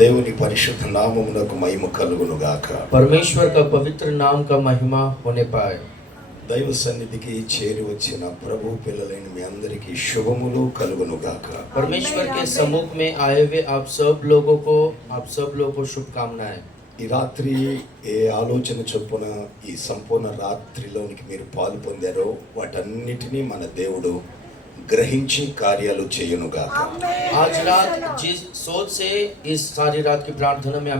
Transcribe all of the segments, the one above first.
దేవుని పరిశుద్ధ నామమునకు మహిమ కలుగును గాక. परमेश्वर का पवित्र नाम का महिमा होने पाए। దైవ సన్నిధికి చేరి వచ్చిన ప్రభు పిల్లలైన మీ అందరికీ శుభములు కలుగును గాక. परमेश्वर के सम्मुख में आए हुए आप सब लोगों को शुभकामनाएं। ఈ రాత్రి ఏ ఆలోచన చొప్పున ఈ సంపూర్ణ రాత్రిలోనికి మీరు పాలు పొందారో వాటన్నిటినీ మన దేవుడు గ్రహించి కార్యాలు చేయునుగాక. आज रात जिस सोच से इस सारी रात की प्रार्थना में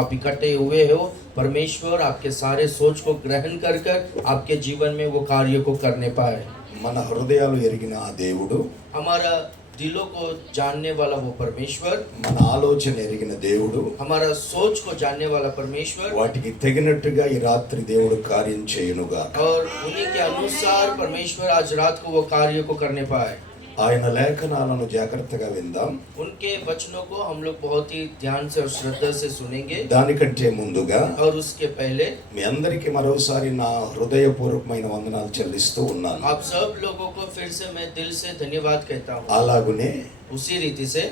आप इकट्ठे हुए हो, परमेश्वर आपके सारे सोच को ग्रहण कर आपके जीवन में वो कार्य को करने पाए। మన హృదయాలు ఎరిగిన ఆ దేవుడు, हमारा दिलों को जानने वाला वो परमेश्वर, మన ఆలోచన ఎరిగిన దేవుడు, हमारा सोच को जानने वाला परमेश्वर, వాటికి తగినట్టుగా ఈ రాత్రి దేవుడు కార్యం చేయునుగాక. और उन्हीं के अनुसार परमेश्वर आज रात को वो कार्य को करने पाए। ఆయన లేఖనాలను జాగ్రత్తగా విందాం. उनके वचनों को हम लोग बहुत ही ध्यान से और श्रद्धा से सुनेंगे। దానికంటే ముందుగా और उसके पहले మీ అందరికీ మరోసారి నా హృదయపూర్వకమైన వందనాలు చెల్లిస్తూ ఉన్నాను. आप सब लोगों को फिर से मैं दिल से धन्यवाद कहता हूँ। అలాగునే उसी रीति से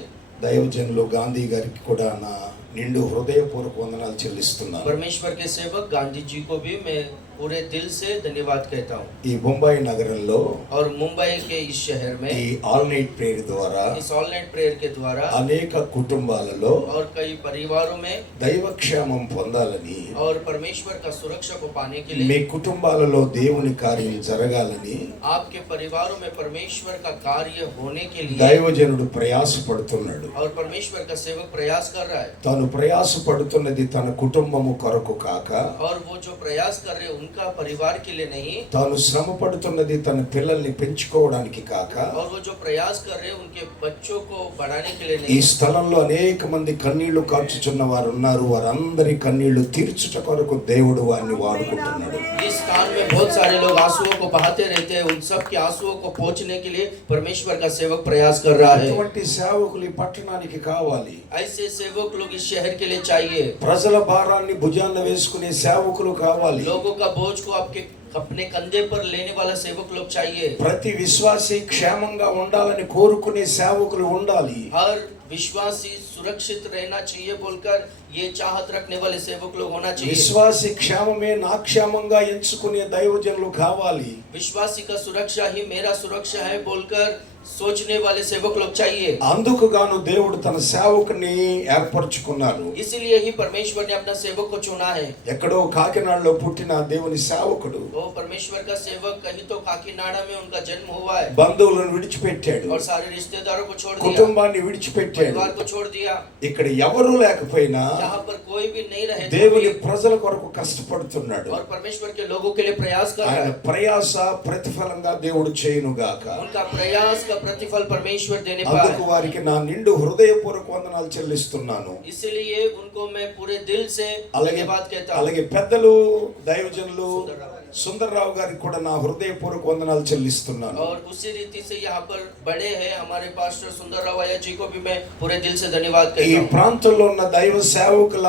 దైవజనులు గాంధీ గారికి కూడా నా నిండు హృదయపూర్వక వందనాలు చెల్లిస్తున్నాను. परमेश्वर के सेवक गांधी जी को भी मैं पूरे दिल से धन्यवाद कहता हूँ। ఈ బొంబాయి నగరంలో और मुंबई के इस शहर में ఈ ఆల్ నైట్ ప్రేయర్ ద్వారా इस ऑल नाइट प्रेयर के द्वारा అనేక కుటుంబాలలో और कई परिवारों में దైవక్షేమం పొందాలని, और परमेश्वर का सुरक्षा को पाने के మీ लिए, కుటుంబాలలో దేవుని కార్యం జరగాలని आपके परिवारों में परमेश्वर का कार्य होने के लिए, దైవజనుడు ప్రయాసపడుతున్నాడు. और परमेश्वर का सेवक प्रयास कर रहा है। తాను ప్రయాసపడుతున్నది తన కుటుంబము కొరకు కాక, और वो जो प्रयास कर रहे हैं उनका परिवार के लिए नहीं, తాను శ్రమ పడుతున్నది తన పిల్లల్ని పెంచుకోవడానికి కాక, और वो जो प्रयास कर रहे हैं उनके बच्चों को बढ़ाने के लिए ఈ नहीं। స్థలంలో అనేక మంది కన్నీళ్లు కార్చుచున్న వారు ఉన్నారు. వారందరి కన్నీళ్లు తీర్చుట కొరకు దేవుడు వారిని వాడుకుంటున్నాడు. इस स्थान में बहुत सारे लोग आंसुओं को बहाते रहते हैं, उन सब के आंसुओं को पोंछने के लिए परमेश्वर का सेवक प्रयास कर रहा है। ఇటువంటి సేవకులు ఈ పట్టణానికి కావాలి. ऐसे सेवक लोग इस शहर के लिए चाहिए। ప్రజల భారాన్ని భుజాన వేసుకునే సేవకులు కావాలి. लोगों का बोझ को आपके अपने कंधे पर लेने वाला सेवक लोग चाहिए। ప్రతి విశ్వాసి క్షేమంగా ఉండాలని కోరుకునే సేవకులు ఉండాలి. हर विश्वासी सुरक्षित रहना चाहिए बोलकर ये चाहत रखने वाले सेवक लोग होना चाहिए। విశ్వాసి క్షేమమే నా క్షేమంగా ఎంచుకునే దైవజనులు కావాలి. विश्वासी का सुरक्षा ही मेरा सुरक्षा है बोलकर सोचने वाले सेवक लोग चाहिए। అందుకు గాను దేవుడు తన సేవకుని ఏర్పరచుకున్నారు. इसीलिए ही परमेश्वर ने अपना सेवक को चुना है। ఎక్కడో కాకినాడలో పుట్టిన దేవుని సేవకుడు वो परमेश्वर का सेवक कहीं तो काकीनाडा में उनका जन्म हुआ है, బంధువులను విడిచిపెట్టాడు, और सारे रिश्तेदारों को छोड़ दिया, కుటుంబాన్ని విడిచిపెట్టాడు. परिवार को छोड़ दिया। ఇక్కడ ఎవరు లేకపోయినా यहाँ पर कोई भी नहीं रहे तो దేవుని भी, ప్రజల కొరకు కష్టపడుతున్నాడు. और परमेश्वर के लोगों के लिए प्रयास कर रहा ఆయన है। ప్రయాస ప్రతిఫలంగా దేవుడు చేయునుగాక. उनका प्रयास का प्रतिफल परमेश्वर देने అందుకు पाए। వారికి నా నిండు హృదయపూర్వక వందనాలు చెల్లిస్తున్నాను. इसलिए उनको मैं पूरे दिल से అలాగే धन्यवाद कहता हूँ। అలాగే పెద్దలు దైవజనులు సుందర్రావు గారికి కూడా నా హృదయపూర్వక వందనాలు చెల్లిస్తున్నాను. और उसी रीति से यहाँ पर बड़े हैं हमारे पास्टर सुंदर रावया जी को भी मैं पूरे दिल से धन्यवाद ఈ कहता हूँ। ప్రాంతంలో ఉన్న దైవ సేవకుల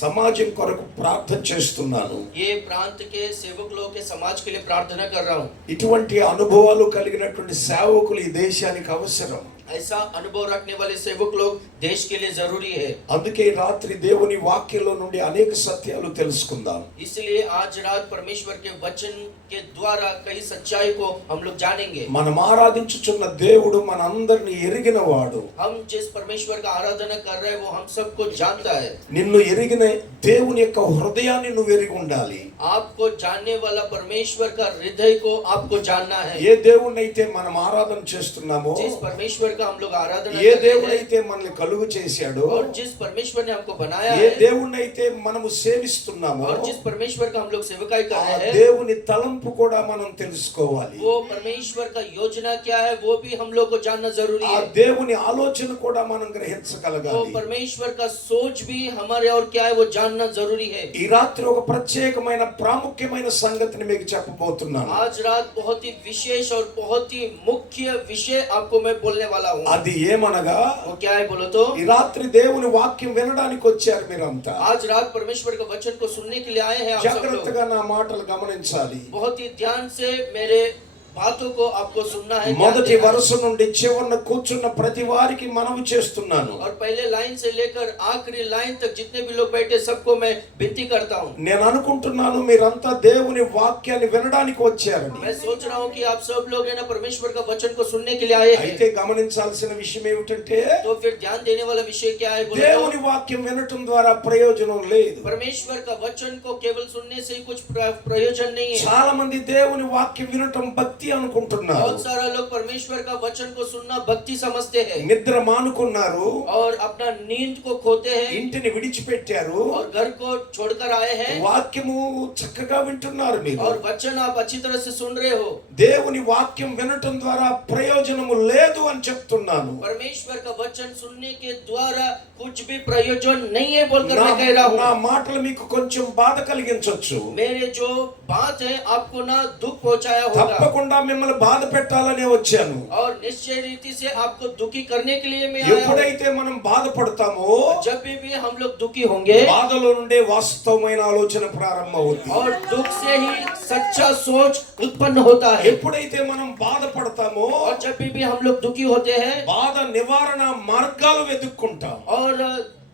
సమాజం కొరకు ప్రార్థన చేస్తున్నాను. ये प्रांत के सेवक लोग के समाज के लिए प्रार्थना कर रहा हूँ। ఇటువంటి అనుభవాలు కలిగినటువంటి సేవకులు ఈ దేశానికి అవసరం. ऐसा अनुभव रखने वाले सेवक लोग देश के लिए जरूरी है। అందుకే ఈ రాత్రి దేవుని వాక్యంలో నుండి అనేక సత్యాలు తెలుసుకుందాం. इसलिए आज रात परमेश्वर के वचन के द्वारा कई सच्चाई को हम लोग जानेंगे। మనం ఆరాధించుచున్న దేవుడు మనందరిని ఎరిగినవాడు. हम जिस परमेश्वर का आराधना कर रहे हैं वो हम सबको जानता है। నిన్ను ఎరిగిన దేవుని యొక్క హృదయాన్ని నువ్వు ఎరిగి ఉండాలి. आपको जानने वाला परमेश्वर का हृदय को आपको जानना है। ఏ దేవుణ్ణైతే మనం ఆరాధన చేస్తున్నామో, जिस परमेश्वर का हम लोग आराधना ఏ कर रहे हैं, దేవుడైతే మనల్ని కలుగు చేశాడో, और जिस परमेश्वर ने हमको बनाया ఏ है, దేవుణ్ణైతే మనము సేవిస్తున్నామో, और जिस परमेश्वर का हम लोग सेवकाई कर ఆ रहे हैं, దేవుని తలంపు కూడా మనం తెలుసుకోవాలి. वो परमेश्वर का योजना क्या है वो भी हम लोग को जानना जरूरी ఆ है। దేవుని ఆలోచన కూడా మనం वो గ్రహించగలగాలి. परमेश्वर का सोच भी हमारे और क्या है वो जानना जरूरी है। ఈ రాత్రి ఒక ప్రత్యేకమైన ప్రాముఖ్యమైన సంగతిని మీకు చెప్పబోతున్నాను. आज रात बहुत ही विशेष और बहुत ही मुख्य विषय आपको मैं बोलने वाला हूँ। అది ఏమనగా, वो क्या है बोलो तो, ఈ రాత్రి దేవుని వాక్యం వినడానికి వచ్చారు మీరంతా. आज रात परमेश्वर का वचन को सुनने के लिए आए हैं आप सब लोग। జాగ్రత్తగా నా మాటలు గమనించాలి. बहुत ही ध्यान से मेरे बातों को आपको सुनना है, ध्यान మొదటి देना है। వరుస నుండి చివరన కూర్చున్న ప్రతి వారికి మనవి చేస్తున్నాను. और पहले लाइन से लेकर आखिरी लाइन तक जितने भी लोग बैठे सबको मैं विनती करता हूँ। నేను అనుకుంటున్నాను మీరంతా దేవుని వాక్యాన్ని వినడానికి వచ్చారని. मैं सोच रहा हूँ कि आप सब लोग है ना परमेश्वर का वचन को सुनने के लिए आए हैं। అయితే గమనించాల్సిన విషయం ఏమిటంటే तो फिर ध्यान देने वाला विषय क्या है बोले దేవుని तो వాక్యం వినటం ద్వారా ప్రయోజనం లేదు. परमेश्वर का वचन को केवल सुनने से ही कुछ प्रयोजन नहीं है। చాలా మంది దేవుని వాక్యం వినటం భక్తి అనుకుంటున్నారు. बहुत सारा लोग परमेश्वर का वचन को सुनना भक्ति समझते हैं నిద్ర మానుకున్నారు, और अपना नींद को खोते हैं ఇంటిని విడిచిపెట్టారు, और घर को छोड़कर आए हैं వాక్యము చక్కగా వింటున్నారు మీరు. और वचन आप अच्छी तरह से सुन रहे हो। దేవుని వాక్యం వినటం ద్వారా ప్రయోజనము లేదు అని చెప్తున్నాను. परमेश्वर का वचन सुनने के द्वारा कुछ भी प्रयोजन नहीं है बोलकर मैं कह रहा నా हूँ। మాటలు మీకు కొంచెం బాధ కలిగించొచ్చు. मेरे जो बात है आपको ना दुख पहुंचाया होगा తప్పకుండా మిమ్మల్ని బాధ పెట్టాలనే వచ్చాను. और निश्चय रीति से आपको दुखी करने के लिए मैं आया हूँ। ఎప్పుడైతే మనం బాధపడతామో जब भी हम लोग दुखी होंगे బాధలో నుండే వాస్తవమైన ఆలోచన ప్రారంభమవుతుంది. और दुख से ही सच्चा सोच उत्पन्न होता है। ఎప్పుడైతే మనం బాధపడతామో और जब भी हम लोग दुखी होते हैं బాధ నివారణ మార్గాలు వెతుక్కుంటాం. और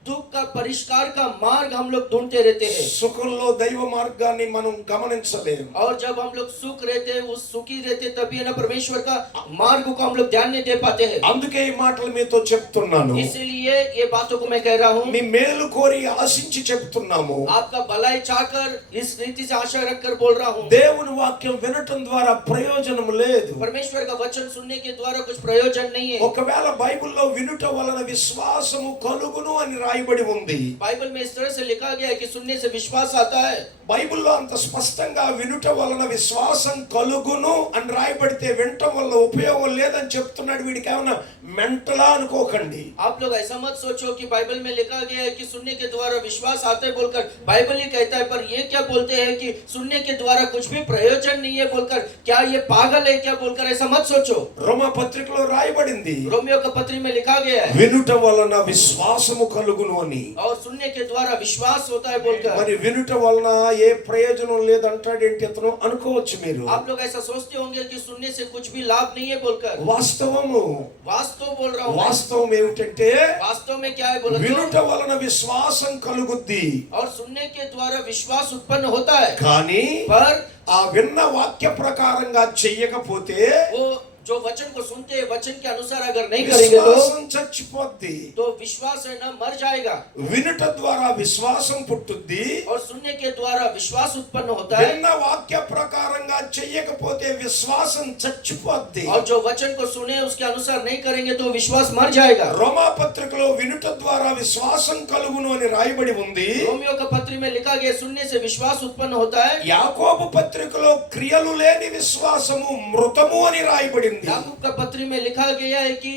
दुख का परिष्कार का मार्ग हम लोग ढूंढते रहते हैं। సుఖంలో దైవ మార్గాన్ని మనం గమనించలేం. और जब हम लोग सुख रहते हैं उस सुखी रहते तभी है ना परमेश्वर का मार्ग को हम लोग ध्यान नहीं दे पाते हैं। అందుకే ఈ మాటలు మీతో చెప్తున్నాను. इसीलिए ये बातों को मैं कह रहा हूँ। మీ మేలు కోరి ఆశించి చెప్తున్నాము. आपका भलाई चाहकर इस रीति से आशा रखकर बोल रहा हूँ। దేవుని వాక్యం వినటం ద్వారా ప్రయోజనం లేదు. परमेश्वर का वचन सुनने के द्वारा कुछ प्रयोजन नहीं है। ఒకవేళ బైబిల్లో వినుట వలన విశ్వాసము కలుగును అని రాయబడి ఉంది. बाइबल में इस तरह से लिखा गया है कि सुनने से विश्वास आता है। బైబిల్లో అంత స్పష్టంగా వినుట వలన విశ్వాసం కలుగును అని రాయబడితే వినటం వల్ల ఉపయోగం లేదని చెప్తున్నాడు. వీడికి ఏమన్నా మెంటలా అనుకోకండి. आप लोग ऐसा मत सोचो कि बाइबल में लिखा गया है कि सुनने के द्वारा विश्वास आता है बोलकर बाइबल ही कहता है, पर ये क्या बोलते हैं कि सुनने के द्वारा कुछ भी प्रयोजन नहीं है बोलकर क्या ये पागल है क्या बोलकर ऐसा मत सोचो। రోమా పత్రికలో రాయబడింది रोमियो का पत्री में लिखा गया है వినుట వలన విశ్వాసము కలుగును అని. और सुनने के द्वारा विश्वास होता है बोलकर। మరి వినుట వలన ఏ ప్రయోజనం లేదంటాడేంటి అతను అనుకోవచ్చు మీరు. आप लोग ऐसा सोचते होंगे कि सुनने से कुछ भी लाभ नहीं है बोलकर। వాస్తవము वास्तव बोल रहा हूँ। వాస్తవం ఏమిటంటే वास्तव में क्या है बोला వినుట तो? వలన విశ్వాసం కలుగుద్ది. और सुनने के द्वारा विश्वास उत्पन्न होता है, కానీ पर ఆ విన్న వాక్య ప్రకారంగా చెయ్యకపోతే वो जो वचन को सुनते हैं वचन के अनुसार अगर नहीं करेंगे విశ్వాసం చచ్చిపోద్ది. तो विश्वास है ना मर जाएगा। వినుట ద్వారా విశ్వాసం పుట్టుద్ది. और सुनने के द्वारा विश्वास उत्पन्न होता है, విన్న వాక్య ప్రకారంగా చెయ్యకపోతే విశ్వాసం చచ్చిపోద్ది. और जो वचन को सुने उसके अनुसार नहीं करेंगे तो विश्वास मर जाएगा। రోమా పత్రికలో వినుట ద్వారా విశ్వాసం కలుగును అని రాయబడి ఉంది. रोमियो का पत्री में लिखा गया सुनने से विश्वास उत्पन्न होता है। యాకోబు పత్రికలో క్రియలు లేని విశ్వాసము మృతము అని రాయబడింది. याकूब का पत्री में लिखा गया है कि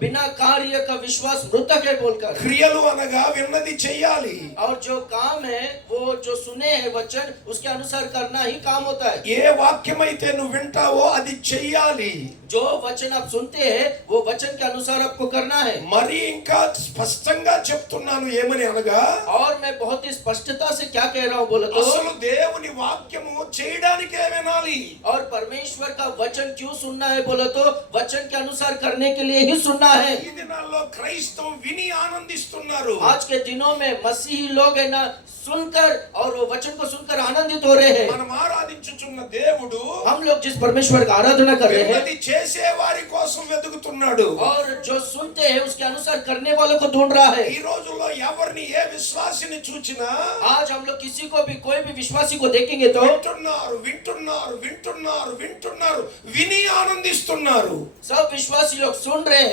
बिना कार्य का विश्वास मृतक है बोलकर। క్రియలు అనగా విన్నది చెయ్యాలి. और जो काम है वो जो सुने हैं वचन उसके अनुसार करना ही काम होता है। ఏ వాక్యమైతే నువ్వు వింటావో అది చెయ్యాలి. जो वचन आप सुनते हैं वो वचन के अनुसार आपको करना है। మరి ఇంకా స్పష్టంగా చెప్తున్నాను ఏమని అనగా और मैं बहुत ही स्पष्टता से क्या कह रहा हूँ बोला तो? అసలు దేవుని వాక్యము చేయడానికే వినాలి. और परमेश्वर का वचन क्यों सुनना है बोला तो? वचन के अनुसार करने के लिए ही सुनना है। ఈ దినాల్లో క్రైస్తవం విని ఆనందిస్తున్నారు. आज के दिनों में मसीही लोग है ना सुनकर और वो वचन को सुनकर आनंदित हो रहे हैं। మనం ఆరాధించుచున్న దేవుడు हम लोग जिस परमेश्वर का आराधना कर रहे हैं విన్నది చేసే వారి కోసం వెతుకుతున్నాడు. और जो सुनते हैं उसके अनुसार करने वालों को ढूंढ रहा है। ఈ రోజుల్లో ఎవరిని ఏ విశ్వాసిని చూచినా आज हम लोग किसी को भी कोई भी विश्वासी को देखेंगे तो వింటున్నారు వింటున్నారు వింటున్నారు వింటున్నారు విని ఆనందిస్తున్నారు. सब विश्वासी लोग सुन रहे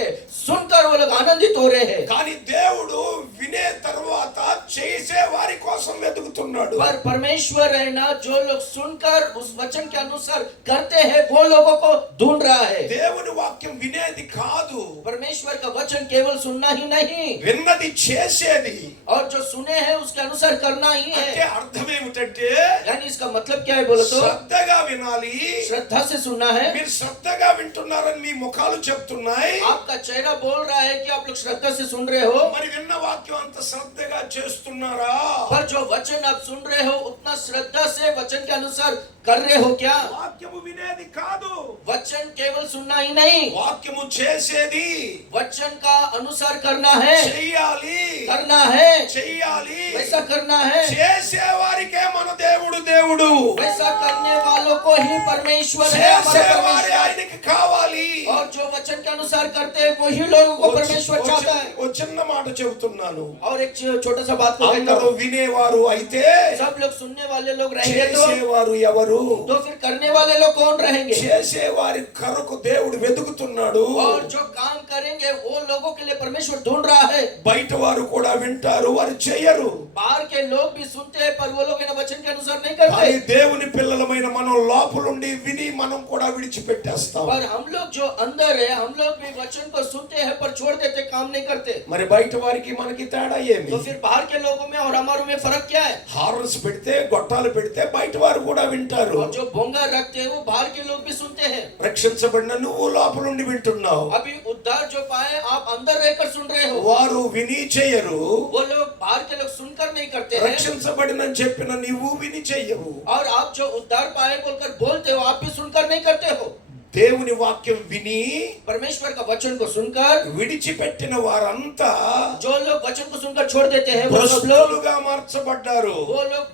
हैं सुनकर वो लोग आनंदित हो रहे हैं। కానీ దేవుడు వినే తర్వాత చేసే వారి కోసం వెతుకుతున్నాడు. पर परमेश्वर है ना जो लोग सुनकर उस वचन के अनुसार करते हैं वो लोगों को ढूंढ रहा है। దేవుని వాక్యం వినేది కాదు, परमेश्वर का वचन केवल सुनना ही नहीं విన్నది చేసేది. और जो सुने हैं उसके अनुसार करना ही అంటే है। అర్థం ఏమిటంటే यानी इसका मतलब क्या है बोलो तो? శ్రద్ధగా వినాలి. श्रद्धा से सुनना है। మీరు శ్రద్ధగా వింటున్నారని మీ ముఖాలు చెప్తున్నాయి. आपका चेहरा बोल रहा है कि आप लोग श्रद्धा से सुन रहे हो, మరి విన్న వాక్యం అంత శ్రద్ధగా చేస్తున్నారా? पर जो वचन आप सुन रहे हो उतना उतना श्रद्धा से वचन के अनुसार कर रहे हो क्या? వాక్యము వినేది కాదు, वचन केवल सुनना ही नहीं, వాక్యము చేసేది, वचन का अनुसार करना है, చెయ్యాలి, करना है, చెయ్యాలి. वैसा करना है। చేసేవారికే మన దేవుడు దేవుడు, वैसा करने वालों को ही परमेश्वर है, हमारा చేసేవారే परमेश्वर। ఆయనకి కావాలి. और जो वचन के अनुसार करते हैं वही लोगों को परमेश्वर चाहता है। ఓ చిన్న మాట చెబుతున్నాను, और एक छोटा सा बात को कहता అందరూ हूं, వినేవారు అయితే सब लोग सुनने वाले लोग रहेंगे చేసేవారు ఎవరు? तो फिर करने वाले लोग कौन रहेंगे? చేసేవారి కొరకు దేవుడు వెతుకుతున్నాడు. और जो काम करेंगे वो लोगों के लिए परमेश्वर ढूंढ रहा है। బయట వారు కూడా వింటారు, వారు చేయరు. बाहर के लोग भी सुनते हैं पर वो लोग इन वचन के अनुसार नहीं కానీ करते। దేవుని పిల్లలమైన మనం లోపలుండి విని మనం కూడా విడిచిపెట్టేస్తాం. पर हम लोग जो अंदर है हम लोग भी वचन को सुनते हैं पर छोड़ देते, काम नहीं करते। మరి బయట వారికి మనకి తేడా ఏమి? तो फिर बाहर के लोगों में और हमारे में फर्क क्या है? హార్న్స్ పెడితే గొట్టాలు పెడితే బయట వారు కూడా వింటారు. और जो भोंगा रखते हैं वो बाहर के लोग भी सुनते हैं। రక్షించబడిన నువ్వు లోపలుండి వింటున్నావు, अभी उद्धार जो पाए आप अंदर रहकर सुन रहे हो, వారు విని చేయరు. वो लोग बाहर के लोग सुनकर नहीं करते हैं। రక్షించబడిన చెప్పిన నీవు విని చెయ్యవు. और आप जो उद्धार पाए बोलकर बोलते हो आप भी सुनकर नहीं करते हो। దేవుని వాక్యం విని परमेश्वर का वचन को सुनकर విడిచిపెట్టిన వారంతా जो लोग वचन को सुनकर छोड़ देते हैं वो सब लोग భ్రష్టులుగా మార్చబడ్డారు.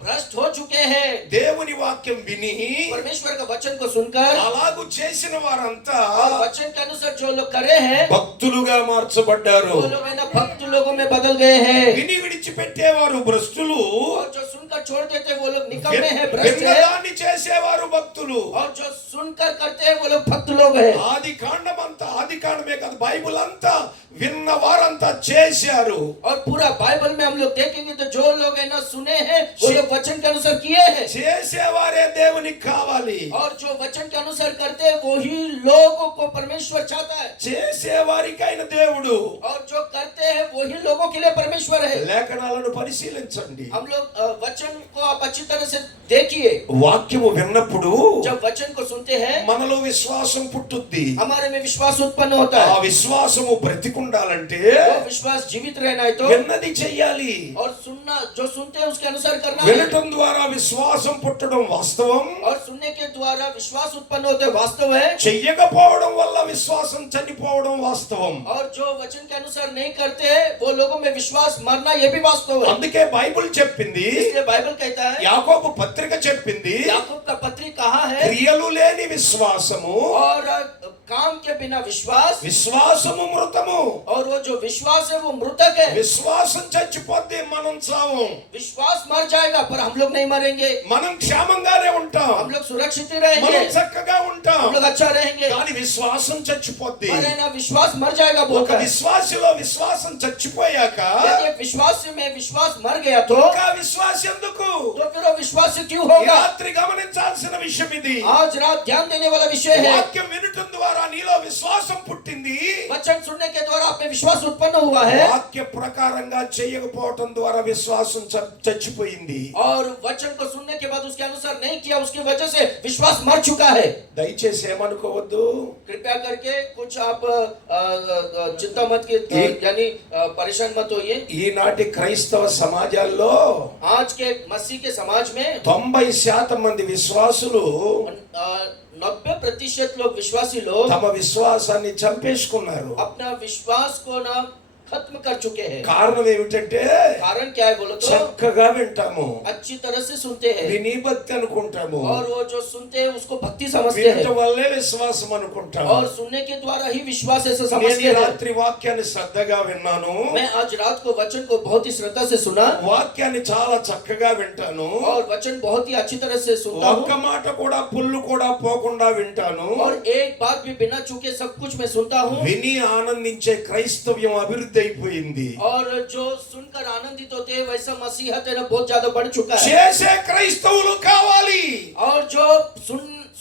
भ्रष्ट हो चुके हैं। దేవుని వాక్యం విని परमेश्वर का वचन को सुनकर అలాగూ చేసిన వారంతా और वचन के अनुसार जो लोग करे हैं భక్తులుగా మార్చబడ్డారు. वो लोग है ना भक्त लोगों में बदल गए हैं। విని విడిచిపెట్టేవారు భ్రష్టులు, और जो सुनकर छोड़ देते हैं वो लोग निकम्मे हैं, भ्रष्ट हैं। విన్నదాన్ని చేసేవారు భక్తులు. और जो सुनकर करते हैं वो लोग भक्त लोग हैं। ఆది కాండమంతా, ఆది కాండమే కాదు బైబిల్ అంతా విన్న వారంతా చేశారు. और पूरा बाइबल में हम लोग देखेंगे तो जो लोग है ना सुने हैं वो लोग वचन के अनुसार किए हैं। చేసేవారే దేవునికి కావాలి. और जो वचन के अनुसार करते हैं वही लोगों को परमेश्वर चाहता है। చేసేవారికి ఆయన దేవుడు. और जो करते हैं वही लोगों के लिए परमेश्वर है। లేఖనాలను పరిశీలించండి. हम लोग वचन को आप अच्छी तरह से देखिए। వాక్యము విన్నప్పుడు जब वचन को सुनते हैं మనలో విశ్వాసం పుట్టుద్ది. हमारे में विश्वास उत्पन्न होता ఆ है। విశ్వాసము బ్రతికుండాలంటే वो विश्वास जीवित रहना है तो విన్నది చెయ్యాలి. और सुनना जो सुनते हैं उसके अनुसार करना है। వినటం ద్వారా విశ్వాసం పుట్టడం వాస్తవం. और सुनने के द्वारा विश्वास उत्पन्न होते वास्तव है। చెయ్యకపోవడం వల్ల విశ్వాసం చనిపోవడం వాస్తవం. और जो वचन के अनुसार नहीं करते वो लोगों में विश्वास मरना ये भी वास्तव है। అందుకే బైబిల్ చెప్పింది, इसलिए बाइबल कहता है, యాకోబు పత్రిక చెప్పింది, याकूब का पत्री कहा है క్రియలు లేని విశ్వాసము और काम के बिना विश्वास, విశ్వాసము మృతము. और वो जो विश्वास है वो मृतक है। విశ్వాసం చచ్చిపోతే మనం చావం, विश्वास मर जाएगा पर हम लोग नहीं मरेंगे। మనం క్షేమంగానే ఉంటాం, हम लोग सुरक्षित ही रहेंगे, మనం చక్కగా ఉంటాం. हम लोग अच्छा रहेंगे। కానీ విశ్వాసం చచ్చిపోద్ది. पर है ना विश्वास मर जाएगा ఒక बोलकर। విశ్వాసిలో విశ్వాసం చచ్చిపోయాక यदि विश्वास में विश्वास मर गया तो ఇంకా విశ్వాసం ఎందుకు? फिर वो विश्वास से क्यों ఈ होगा? రాత్రి గమనించాల్సిన విషయం ఇది. आज रात ध्यान देने वाला विषय है। వాక్యం వినటం ద్వారా నీలో విశ్వాసం పుట్టింది. वचन सुनने के द्वारा आप में विश्वास उत्पन्न हुआ है। వాక్య ప్రకారంగా చేయకపోవటం ద్వారా విశ్వాసం చచ్చిపోయింది. और वचन को सुनने के बाद उसके अनुसार नहीं किया उसकी वजह से विश्वास मर चुका है। దయచేసి ఏమనుకోవద్దు. कृपया करके कुछ आप चिंता मत की, यानी परेशान मत होइए। ఈనాటి క్రైస్తవ సమాజాల్లో आज के मसीह के समाज में 90% మంది విశ్వాసులు 90% लोग विश्वासी लोग తమ విశ్వాసాన్ని చంపేసుకున్నారు. अपना विश्वास को ना खत्म कर चुके हैं। కారణం ఏమిటంటే कारण क्या है बोलो तो చక్కగా వింటాము, अच्छी तरह से सुनते हैं విని భక్తి అనుకుంటాము, और वो जो सुनते हैं उसको भक्ति समझते వినటం हैं వల్లే విశ్వాసం అనుకుంటాము. और सुनने के द्वारा ही विश्वास ऐसा నేను समझते ఈ हैं। రాత్రి వాక్యాన్ని శ్రద్ధగా విన్నాను, मैं आज रात को वचन को बहुत ही श्रद्धा से सुना వాక్యాన్ని చాలా చక్కగా వింటాను, और वचन बहुत ही अच्छी तरह से सुनता ఒక్క हूँ మాట కూడా పుల్లు కూడా పోకుండా వింటాను. और एक बात भी बिना चूके सब कुछ मैं सुनता हूँ। విని ఆనందించే క్రైస్తవ్యం అభివృద్ధి అయిపోయింది. और जो सुनकर आनंदित होते हैं वैसा मसीहत है ना बहुत ज्यादा बढ़ चुका है। చేసే క్రైస్తవులు కావాలి. और जो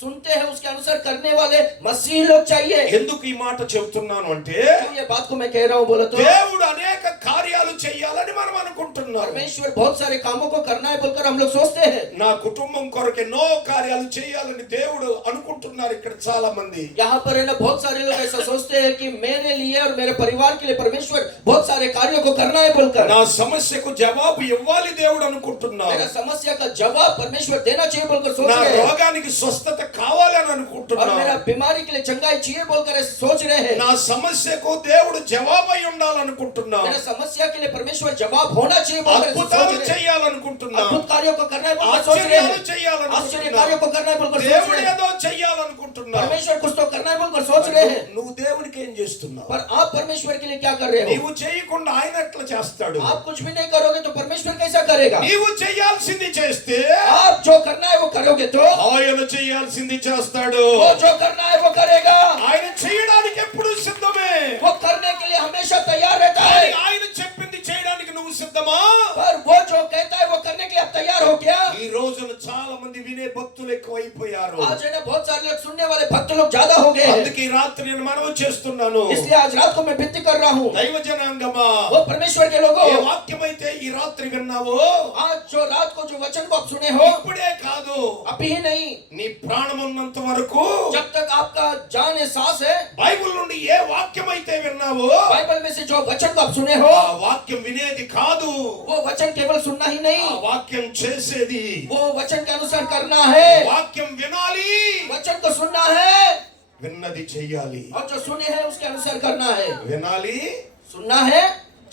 सुनते हैं उसके अनुसार करने वाले मसीह लोग चाहिए। ఎందుకు ఈ మాట చెబుతున్నాను అంటే क्यों ये बात को मैं कह रहा हूँ बोला तो దేవుడు అనేక కార్యాలు చేయాలని మనం అనుకుంటున్నాం. అనుకుంటున్నావు. परमेश्वर बहुत सारे कामों को करना है बोलकर हम लोग सोचते हैं. నా కుటుంబం కొరకు ఎన్నో కార్యాలు చేయాలని దేవుడు అనుకుంటున్నారు ఇక్కడ చాలా మంది. यहाँ पर है ना बहुत सारे लोग ऐसा सोचते हैं कि मेरे लिए और मेरे परिवार के लिए परमेश्वर बहुत सारे कार्यों को करना है बोलकर. నా సమస్యకు జవాబు ఇవ్వాలి దేవుడు అనుకుంటున్నారు. मेरा समस्या का जवाब परमेश्वर देना चाहिए बोलकर सोच నా रहे हैं. రోగానికి స్వస్థత కావాలని और అనుకుంటున్నారు. मेरा बीमारी के लिए चंगाई चाहिए बोलकर ऐसे सोच रहे हैं. నా సమస్యకు దేవుడు జవాబై ఉండాలనుకుంటున్నారు. मेरा समस्या के लिए परमेश्वर जवाब होना चाहिए बोलकर ऐसे అద్భుతాలు सोच रहे हैं. చేయాలనుకుంటున్నారు. अद्भुत कार्यों को करना है बोलकर सोच रहे ఆశ్చర్యాలు हैं. आश्चर्य చేయాలనుకుంటున్నారు. कार्यों को करना है बोलकर सोच దేవుడు रहे हैं. ఏదో చేయాలనుకుంటున్నారు. परमेश्वर कुछ तो करना है बोलकर सोच रहे हैं. నువ్వు దేవునికి ఏం చేస్తున్నావు? पर आप परमेश्वर के लिए क्या कर रहे हो? నీవు చేయకుండా ఆయన ఎట్లా చేస్తాడు? आप कुछ भी नहीं करोगे तो परमेश्वर कैसा करेगा? నీవు చేయాల్సింది చేస్తే आप जो करना है वो करोगे तो ఆయన చేయాల్సింది చేస్తాడు. वो जो करना है वो करेगा. ఆయన చేయడానికి ఎప్పుడు సిద్ధమే. वो करने के लिए हमेशा तैयार रहता है. ఆయన చెప్పింది చేయడానికి నువ్వు సిద్ధమా? पर वो जो कहता है वो करने के लिए आप तैयार हो क्या? ఈ రోజున చాలా మంది వినే భక్తులు ఎక్కువైపోయారు. आज है ना बहुत सारे लोग सुनने वाले भक्त लोग ज्यादा हो गए हैं. అందుకే ఈ రాత్రి నేను మనవి చేస్తున్నాను. इसलिए आज रात को मैं विनती कर रहा हूँ. దైవ జనాంగమా, वो परमेश्वर के लोगों, ఏ వాక్యమైతే ఈ రాత్రి విన్నావో आज जो रात को जो वचन को आप सुने हो ఇప్పుడే కాదు, अभी ही नहीं, నీ ప్రాణం ఉన్నంత వరకు जब तक आपका जान है सांस है, బైబిల్ నుండి ఏ వాక్యమైతే విన్నావో बाइबल में से जो वचन को आप सुने हो ఆ వాక్యం వినేది కాదు, वो वचन केवल सुनना ही ఆ नहीं, వాక్యం చేసేది. वो वचन के अनुसार करना है. వాక్యం వినాలి, वचन को सुनना है విన్నది చెయ్యాలి. और जो सुने हैं उसके अनुसार करना है. వినాలి, सुनना है,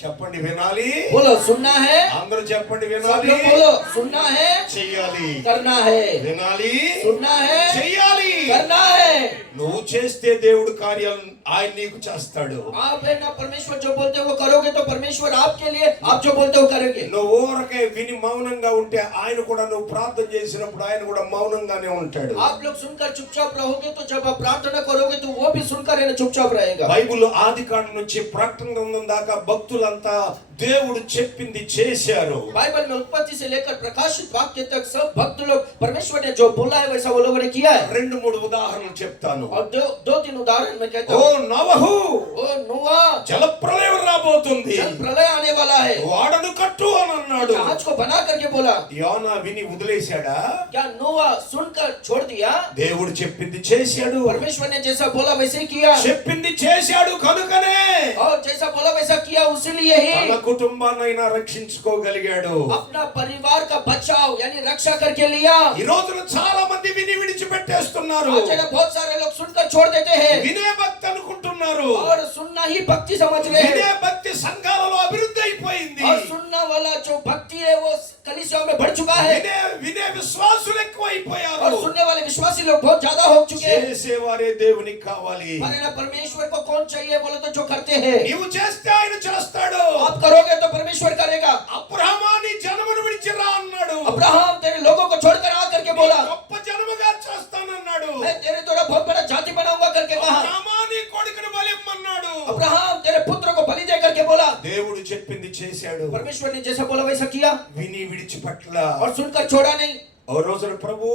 చెప్పండి వినాలి. बोलो सुनना है, అందరూ చెప్పండి सब వినాలి, लोग बोलो सुनना है, చెయ్యాలి. करना है. వినాలి, सुनना है, చెయ్యాలి. करना है. నువ్వు చేస్తే దేవుడు కార్యాలు ఆయన నీకు చేస్తాడు. आप है ना परमेश्वर जो बोलते हो वो करोगे तो परमेश्वर आपके लिए आप जो बोलते हो करेंगे. నువ్వు ఊరకే విని మౌనంగా ఉంటే ఆయన కూడా నువ్వు ప్రార్థన చేసినప్పుడు ఆయన కూడా మౌనంగానే ఉంటాడు. आप लोग सुनकर चुपचाप रहोगे तो जब आप प्रार्थना करोगे तो वो भी सुनकर है ना चुपचाप रहेगा. బైబిల్ ఆదికాండం నుంచి ప్రకటన గ్రంథం దాకా భక్తులంతా దేవుడు చెప్పింది చేశారు. बाइबल में उत्पत्ति से लेकर प्रकाशित वाक्य तक सब भक्त लोग परमेश्वर ने जो बोला है वैसा वो लोगों ने किया है. రెండు మూడు ఉదాహరణలు చెప్తాను. और दो तीन उदाहरण मैं कहता ఓ हूँ. నవహు, ओ नोआ, జలప్రలయం రాబోతుంది, जल प्रलय आने वाला है, వాడను కట్టు అని అన్నాడు. जहाज को बना करके बोला. యోనా విని వదిలేశాడా? क्या नोआ सुनकर छोड़ दिया? దేవుడు చెప్పింది చేశాడు. परमेश्वर ने जैसा बोला वैसे ही किया, చెప్పింది చేశాడు కనుకనే और जैसा बोला वैसा किया, उसीलिए ही తన కుటుంబాన్నైనా రక్షించుకోగలిగాడు. अपना परिवार का बचाव यानी रक्षा करके लिया. ఈ రోజున చాలా మంది విని విడిచిపెట్టేస్తున్నారు. आज है ना बहुत सारे लोग सुनकर छोड़ देते हैं వినే భక్తి అనుకుంటున్నారు. और सुनना ही भक्ति समझ रहे వినే हैं. భక్తి సంఘాలలో అభివృద్ధి అయిపోయింది. और सुनना वाला जो भक्ति है वो कलीसियाओं में बढ़ चुका है. వినే విశ్వాసులు और ఎక్కువైపోయారు. सुनने वाले विश्वासी लोग बहुत ज्यादा हो चुके हैं. చేసేవారే దేవునికి కావాలి. पर है ना परमेश्वर को कौन चाहिए बोले तो जो करते हैं. నీవు చేస్తే ఆయన చేస్తాడు. आप करोगे तो परमेश्वर करेगा. అబ్రహామా నీ జనమును విడిచిరా అన్నాడు. अब्राहम तेरे लोगों को छोड़कर आ करके बोला, గొప్ప జనముగా చేస్తానన్నాడు. मैं तेरे द्वारा बहुत बड़ा जाति बनाऊंगा करके कहा. అబ్రహామా నీ కొడుకును బలిమ్మన్నాడు. अब्राहम तेरे पुत्र को बलि दे करके बोला. దేవుడు చెప్పింది చేశాడు. परमेश्वर ने जैसा बोला वैसा किया విని విడిచిపట్ల. और सुनकर छोड़ा नहीं. ఓ రోజున ప్రభు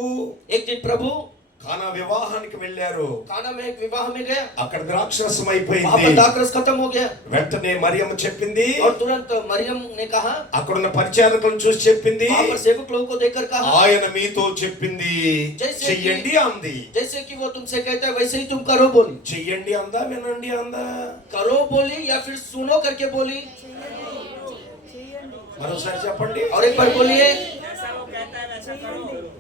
एक दिन प्रभु కానా వివాహానికి వెళ్ళారు. काना में एक विवाह में गया. అక్కడ ద్రాక్షరసం वहां అయిపోయింది. पर दाखरस खत्म हो गया వెంటనే మరియమ్మ చెప్పింది, और तुरंत मरियम ने कहा, అక్కడున్న పరిచారకులను చూసి చెప్పింది, वहां पर सेवक लोगों को देखकर कहा, ఆయన మీతో చెప్పింది जैसे చెయ్యండి అంది. जैसे कि वो तुमसे कहता है वैसे ही तुम करो बोली. చెయ్యండి అందా వినండి అందా? करो बोली या फिर सुनो करके बोली. మరోసారి చెప్పండి. और एक बार बोलिए,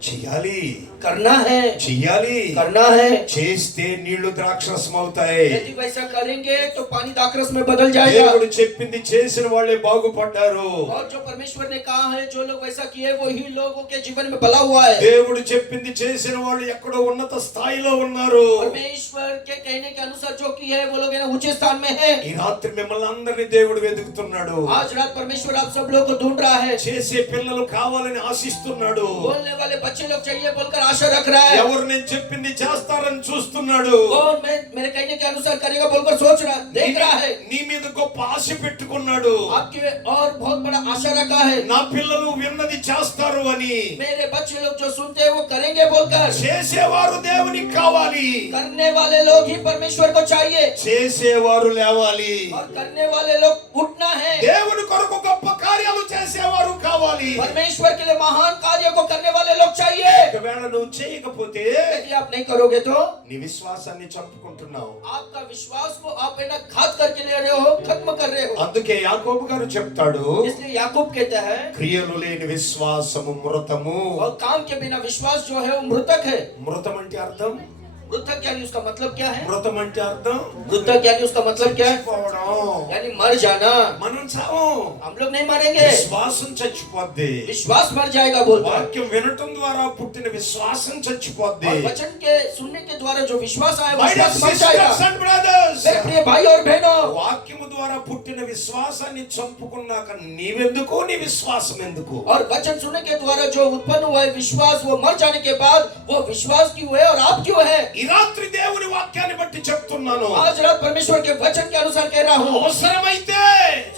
చెయ్యాలి, करना है, చెయ్యాలి. करना है. చేస్తే నీళ్లు ద్రాక్షరసం అవుతాయి. यदि वैसा करेंगे तो पानी दाखरस में बदल जाएगा. దేవుడు చెప్పింది చేసిన వాళ్ళే బాగుపడ్డారు. और जो परमेश्वर ने कहा है जो लोग वैसा किए वो ही लोगों के जीवन में भला हुआ है. దేవుడు చెప్పింది చేసిన వాళ్ళు ఎక్కడో ఉన్నత స్థాయిలో ఉన్నారు. परमेश्वर के कहने के अनुसार जो किया है वो लोग है ना ऊंचे स्थान में है. ఈ రాత్రి మిమ్మల్ని అందరినీ దేవుడు వెతుకుతున్నాడు. आज रात परमेश्वर आप सब लोग को ढूंढ रहा है. చేసే పిల్లలు కావాలని ఆశిస్తున్నాడు. बोलने वाले बच्चे लोग चाहिए बोलकर आशा रख रहा है. ఎవరు నేను చెప్పింది చేస్తారని చూస్తున్నాడు. कौन मैं मेरे कहने के अनुसार करेगा बोलकर सोच रहा देख रहा है. నీ మీద గొప్ప ఆశ పెట్టుకున్నాడు. आपके और बहुत बड़ा आशा रखा है. నా పిల్లలు విన్నది చేస్తారు అని. मेरे बच्चे लोग जो सुनते हैं वो करेंगे बोलकर. చేసేవారు దేవునికి కావాలి. करने वाले लोग ही परमेश्वर को चाहिए చేసేవారు లేవాలి. और करने वाले लोग उठना है. దేవుని కొరకు గొప్ప కార్యాలు చేసేవారు కావాలి. परमेश्वर के लिए महान कार्य को करने वाले लोग चाहिए। ఒకవేళ నువ్వు చేయకపోతే यदि आप नहीं करोगे तो నీ విశ్వాసాన్ని చంపుకుంటున్నావు. आपका विश्वास को आप है ना घात करके ले रहे हो, खत्म कर रहे हो। అందుకే యాకోబు గారు చెప్తాడు, इसलिए याकूब कहता है క్రియలు లేని విశ్వాసము మృతము. और काम के बिना विश्वास जो है वो मृतक है। మృతం అంటే అర్థం, मृतक यानी उसका मतलब क्या है? మృతం అంటే అర్థం मृतक यानी उसका मतलब क्या है? చచ్చిపోవడం. यानी मर जाना। మనం చావం, हम लोग नहीं मरेंगे, విశ్వాసం చచ్చిపోద్ది. विश्वास मर जाएगा बोलता है। వాక్యం వినటం ద్వారా పుట్టిన విశ్వాసం చచ్చిపోద్ది. और वचन के सुनने के द्वारा जो विश्वास आया My dear विश्वास मर जाएगा। sisters and brothers, मेरे प्रिय भाई और बहनों, వాక్యము ద్వారా పుట్టిన విశ్వాసాన్ని చంపుకున్నాక నీవెందుకు, నీ విశ్వాసం ఎందుకు? और वचन सुनने के द्वारा जो उत्पन्न हुआ है विश्वास, वो मर जाने के बाद वो विश्वास क्यों है और आप क्यों है? ఈ రాత్రి దేవుని వాక్యాన్ని బట్టి చెప్తున్నాను. आज रात परमेश्वर के वचन के अनुसार कह रहा हूँ, అవసరమైతే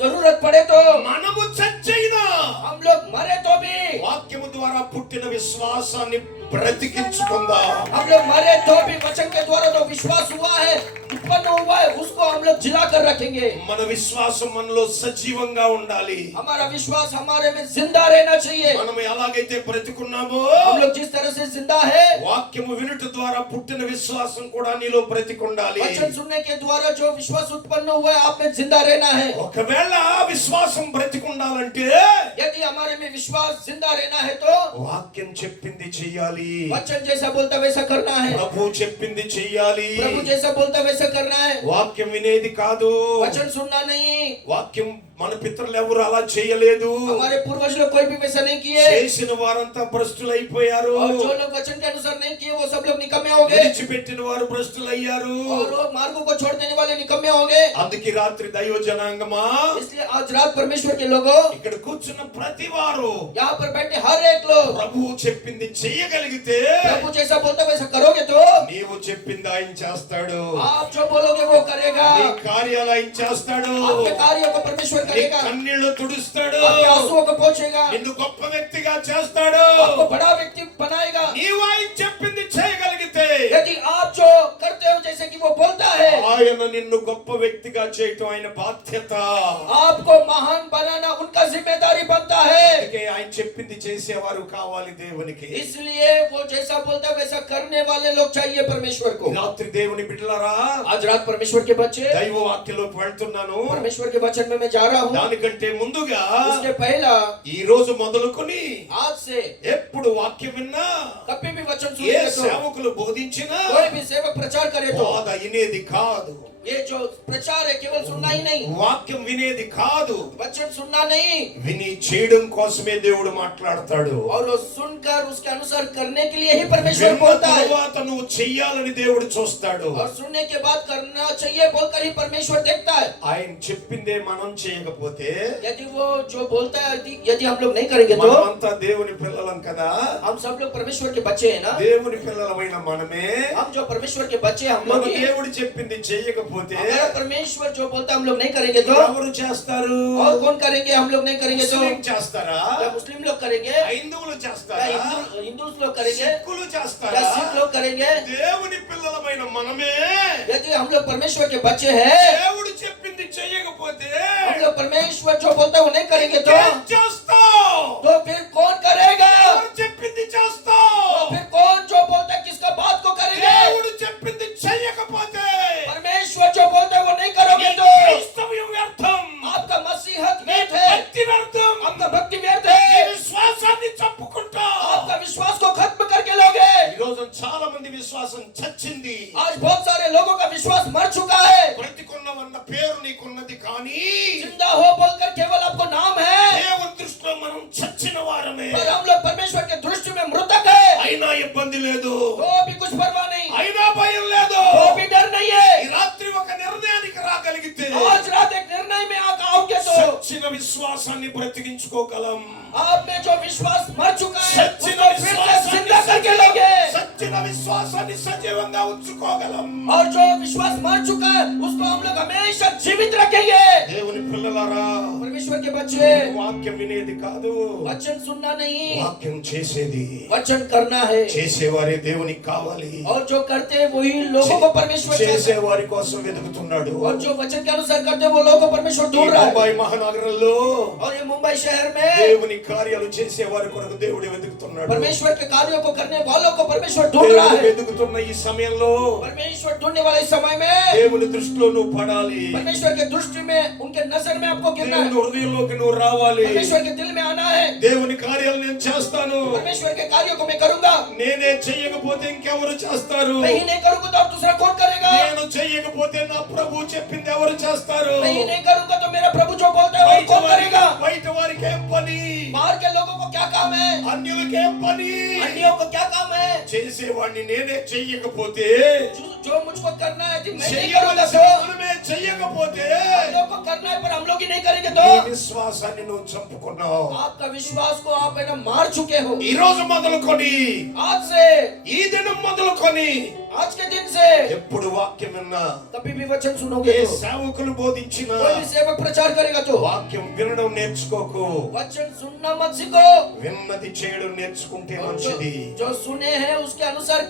जरूरत पड़े तो మనము చచ్చైనా हम लोग मरे तो भी, వాక్యము ద్వారా పుట్టిన విశ్వాసాన్ని బ్రతికించుకుందాం. हम लोग मरे तो भी वचन के द्वारा जो विश्वास हुआ है, उत्पन्न हुआ है, उसको हम लोग जिला कर रखेंगे। మన విశ్వాసం మనలో సజీవంగా ఉండాలి. हमारा विश्वास हमारे में जिंदा रहना चाहिए। మనం ఎలాగైతే బ్రతికున్నామో हम लोग जिस तरह से जिंदा है, వాక్యము వినుట ద్వారా పుట్టిన విశ్వాసం కూడా నీలో బ్రతికుండాలి. वचन सुनने के द्वारा जो विश्वास उत्पन्न हुआ है, आप में जिंदा रहना है। ఒకవేళ విశ్వాసం బ్రతికుండాలంటే यदि हमारे में विश्वास जिंदा रहना है तो వాక్యం చెప్పింది చెయ్యాలి. वचन जैसा बोलता वैसा करना है। ప్రభు చెప్పింది చెయ్యాలి. प्रभु जैसा बोलता वैसा करना है। వాక్యం వినేది కాదు. वचन सुनना नहीं। వాక్యం మన పితరులు ఎవరు అలా చేయలేదు. हमारे पूर्वज लोग कोई भी वैसा नहीं किए, చేసిన వారంతా భ్రష్టులైపోయారు. और जो लोग वचन के अनुसार नहीं किए वो सब लोग निकम्मे हो गए, విడిచిపెట్టిన వారు భ్రష్టులయ్యారు. और वो मार्गों को छोड़ देने वाले निकम्मे हो गए। అందుకే రాత్రి దైవ జనాంగమా, इसलिए आज रात परमेश्वर के लोगों, ఇక్కడ కూర్చున్న ప్రతి వారు यहाँ पर बैठे हर एक लोग ప్రభువు చెప్పింది చేయగలిగితే प्रभु जैसा बोलता वैसा करोगे तो నీవు చెప్పింది ఆయన చేస్తాడు. आप जो बोलोगे वो करेगा। నీ కార్యాలు ఆయన చేస్తాడు. आपके कार्यों को परमेश्वर నీ करेगा, కన్నీళ్లు తుడుస్తాడు. आपके आंसुओं को पोंछेगा, నిన్ను గొప్ప వ్యక్తిగా చేస్తాడు. आपको बड़ा व्यक्ति बनाएगा। నీవు ఆయన చెప్పింది చేయగలిగితే यदि आप जो करते हो जैसे कि वो बोलता है, ఆయన నిన్ను గొప్ప వ్యక్తిగా చేయటం ఆయన బాధ్యత. आपको महान बनाना उनका जिम्मेदारी बनता है। అందుకే ఆయన చెప్పింది చేసేవారు కావాలి దేవునికి. इसलिए वो जैसा बोलता है वैसा करने वाले लोग चाहिए परमेश्वर को। రాత్రి దేవుని బిడ్డలారా, आज रात परमेश्वर के बच्चे దైవ వాక్యంలోకి వెళ్తున్నాను. परमेश्वर के वचन में मैं जा रहा हूँ। దానికంటే ముందుగా उसके पहला ఈ రోజు మొదలుకొని आज से ఎప్పుడు వాక్యం విన్నా, कभी भी वचन ఏ सुने तो, సేవకులు బోధించినా कोई भी सेवक प्रचार करे तो, బోధ వినేది కాదు, ये जो प्रचार है केवल सुनना ही नहीं, వాక్యం వినేది కాదు, वचन सुनना नहीं, విని చేయడం కోసమే దేవుడు మాట్లాడతాడు. और वो सुनकर उसके अनुसार करने के लिए ही परमेश्वर విన్న बोलता है। తరువాత నువ్వు చెయ్యాలని దేవుడు చూస్తాడు. और सुनने के बाद करना चाहिए बोलकर ही परमेश्वर देखता है। ఆయన చెప్పిందే మనం చేయకపోతే यदि वो जो बोलता है यदि हम लोग नहीं करेंगे तो, మనమంతా దేవుని పిల్లలం కదా. हम सब लोग परमेश्वर के बच्चे हैं ना, దేవుని పిల్లలమైన మనమే हम जो परमेश्वर के बच्चे हम మన लोग ही हैं। దేవుడు చెప్పింది చేయకపోతే अगर परमेश्वर जो बोलता हम लोग नहीं करेंगे तो ఎవరు చేస్తారు? और कौन करेंगे? हम लोग नहीं करेंगे तो ముస్లిం చేస్తారా? क्या मुस्लिम लोग करेंगे? హిందువులు क्या చేస్తారా? हिंदू लोग करेंगे? సిక్కులు क्या చేస్తారా? सिख लोग करेंगे? దేవుని పిల్లలమైన మనమే यदि हम लोग परमेश्वर के बच्चे हैं, దేవుడు చెప్పింది చేయకపోతే हम लोग परमेश्वर जो बोलता है वो नहीं करेंगे तो ఏం చేస్తావు? फिर कौन करेगा? ఎవరు చెప్పింది చేస్తావు? तो फिर कौन जो बोलता है किसका बात को करेंगे? దేవుడు చెప్పింది చేయకపోతే परमेश्वर जो बोलता है वो नहीं करोगे तो క్రైస్తవ్యం వ్యర్థం, आपका मसीहत व्यर्थ है, భక్తి వ్యర్థం, आपका भक्ति व्यर्थ నీ है, విశ్వాసాన్ని చంపుకుంటావు. आपका विश्वास को खत्म करके लोगे। ఈ రోజు చాలా మంది విశ్వాసం చచ్చింది. आज बहुत सारे लोगों का विश्वास मर चुका है। బ్రతికున్నవన్న పేరు నీకున్నది కానీ जिंदा हो बोलकर केवल आपको नाम है, దేవుని దృష్టిలో మనం చచ్చిన వారమే. पर हम लोग परमेश्वर के दृष्टि में मृतक है। అయినా ఇబ్బంది లేదు, तो भी कुछ परवाह नहीं, అయినా భయం లేదు. तो भी डर नहीं है। ఈ రాత్రి ఒక నిర్ణయానికి రాగలిగితే आज रात एक निर्णय में आओगे तो చచ్చిన విశ్వాసాన్ని బ్రతికించుకోగలం. आप में जो विश्वास मर चुका है सच्ची उसको फिर से जिंदा करके लोगे। చచ్చిన విశ్వాసాన్ని సజీవంగా ఉంచుకోగలం. और जो विश्वास मर चुका है उसको हम लोग हमेशा जीवित रखेंगे. దేవుని పిల్లలారా, परमेश्वर के बच्चे, వాక్యం వినేది కాదు, वचन सुनना नहीं, వాక్యం చేసేది. वचन करना है. చేసేవారే దేవునికి కావాలి. और जो करते हैं वही लोगों को परमेश्वर चाहता है. చేసేవారి కోసం వెతుకుతున్నాడు. और जो वचन के अनुसार करते हैं वो लोगों को परमेश्वर ढूंढ रहा है. ముంబై మహానగరంలో और ये मुंबई शहर में దేవుని కార్యాలు చేసేవారి కొరకు దేవుడు వెతుకుతున్నాడు. परमेश्वर के कार्यों को करने वालों को परमेश्वर ढूंढ रहा దేవుడు है. వెతుకుతున్న ఈ సమయంలో परमेश्वर ढूंढने वाले इस समय में దేవుని దృష్టిలో నువ్వు పడాలి. परमेश्वर के दृष्टि में, उनके नजर में आपको गिरना है. దేవుని హృదయంలోకి నువ్వు రావాలి. परमेश्वर के दिल में आना है. దేవుని కార్యాలు నేను చేస్తాను, परमेश्वर के कार्यों को मैं करूंगा. నేనే చెయ్యకపోతే ఇంకెవరు చేస్తారు? मैं ही नहीं करूंगा तो और दूसरा कौन करेगा? నేను చెయ్యకపోతే నా ప్రభు చెప్పింది ఎవరు చేస్తారు? मैं ही नहीं करूंगा तो मेरा प्रभु जो बोलता है वो कौन करेगा? బయట వారికి ఏం పని? बाहर के लोगों को क्या काम है? అన్యులకి ఏం పని? अन्यों को क्या काम है? చేసేవాడిని నేనే చెయ్యకపోతే, जो मुझको करना है कि मैं नहीं करूंगा तो మనమే చెయ్యకపోతే हम लोग को करना है पर हम लोग ही नहीं करेंगे तो నీ విశ్వాసాన్ని నువ్వు చంపుకున్నావు. आपका विश्वास को आप है ना मार चुके हो. ఈ రోజు మొదలుకొని, आज से, ఈ దినం మొదలుకొని आज के दिन से ఎప్పుడు వాక్యం విన్నా, कभी भी वचन सुनोगे ఏ तो, సేవకులు బోధించిన कोई भी सेवक प्रचार करेगा तो వాక్యం వినడం నేర్చుకోకు, वचन सुनना मत सीखो. విన్నది చేయడం నేర్చుకుంటే और మంచిది. जो सुने हैं उसके अनुसार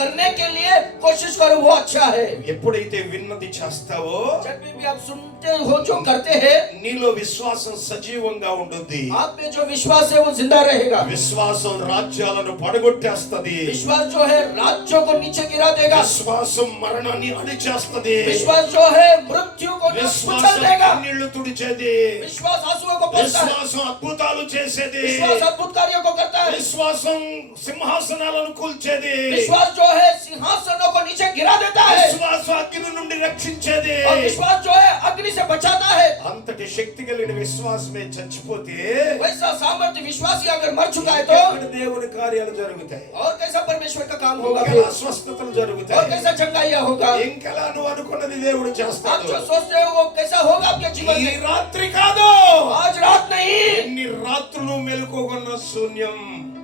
करने के लिए कोशिश करो, वो अच्छा है. ఎప్పుడైతే విన్నది చేస్తావో जब भी आप सुनते हो जो करते हैं, నీలో విశ్వాసం సజీవంగా ఉంటుంది. आप में जो विश्वास है वो जिंदा रहेगा. విశ్వాసం రాజ్యాలను పడగొట్టేస్తది. विश्वास जो है राज्यों को नीचे गिरा देगा. విశ్వాసం మరణాన్ని అణిచేస్తది. विश्वास जो है मृत्यु को कुचल విశ్వాసం देगा. కన్నీళ్లు తుడిచేది. विश्वास आंसुओं को पोंछता है. విశ్వాసం అద్భుతాలు చేసేది. विश्वास अद्भुत कार्यों को करता है. విశ్వాసం సింహాసనాలను కూల్చేది. विश्वास जो है सिंहासनों को नीचे गिरा देता है. విశ్వాసం అగ్ని నుండి రక్షించేది. और विश्वास जो है अग्नि से बचाता है. అంతటి శక్తి కలిగిన విశ్వాసమే చచ్చిపోతే वैसा सामर्थ्य विश्वासी अगर मर चुका है तो ఎక్కడ దేవుని కార్యాలు జరుగుతాయి? और कैसा परमेश्वर का काम होगा ఇంకెలా फिर? స్వస్థతలు और జరుగుతాయి? कैसा चंगाइया होगा? ఇంకెలా నువ్వు అనుకున్నది దేవుడు आप చేస్తాడు? जो सोचते हो वो कैसा होगा आपके जीवन ఈ में? రాత్రి కాదు, आज रात नहीं, ఎన్ని రాత్రులు మెలుకోగొన్న శూన్యం.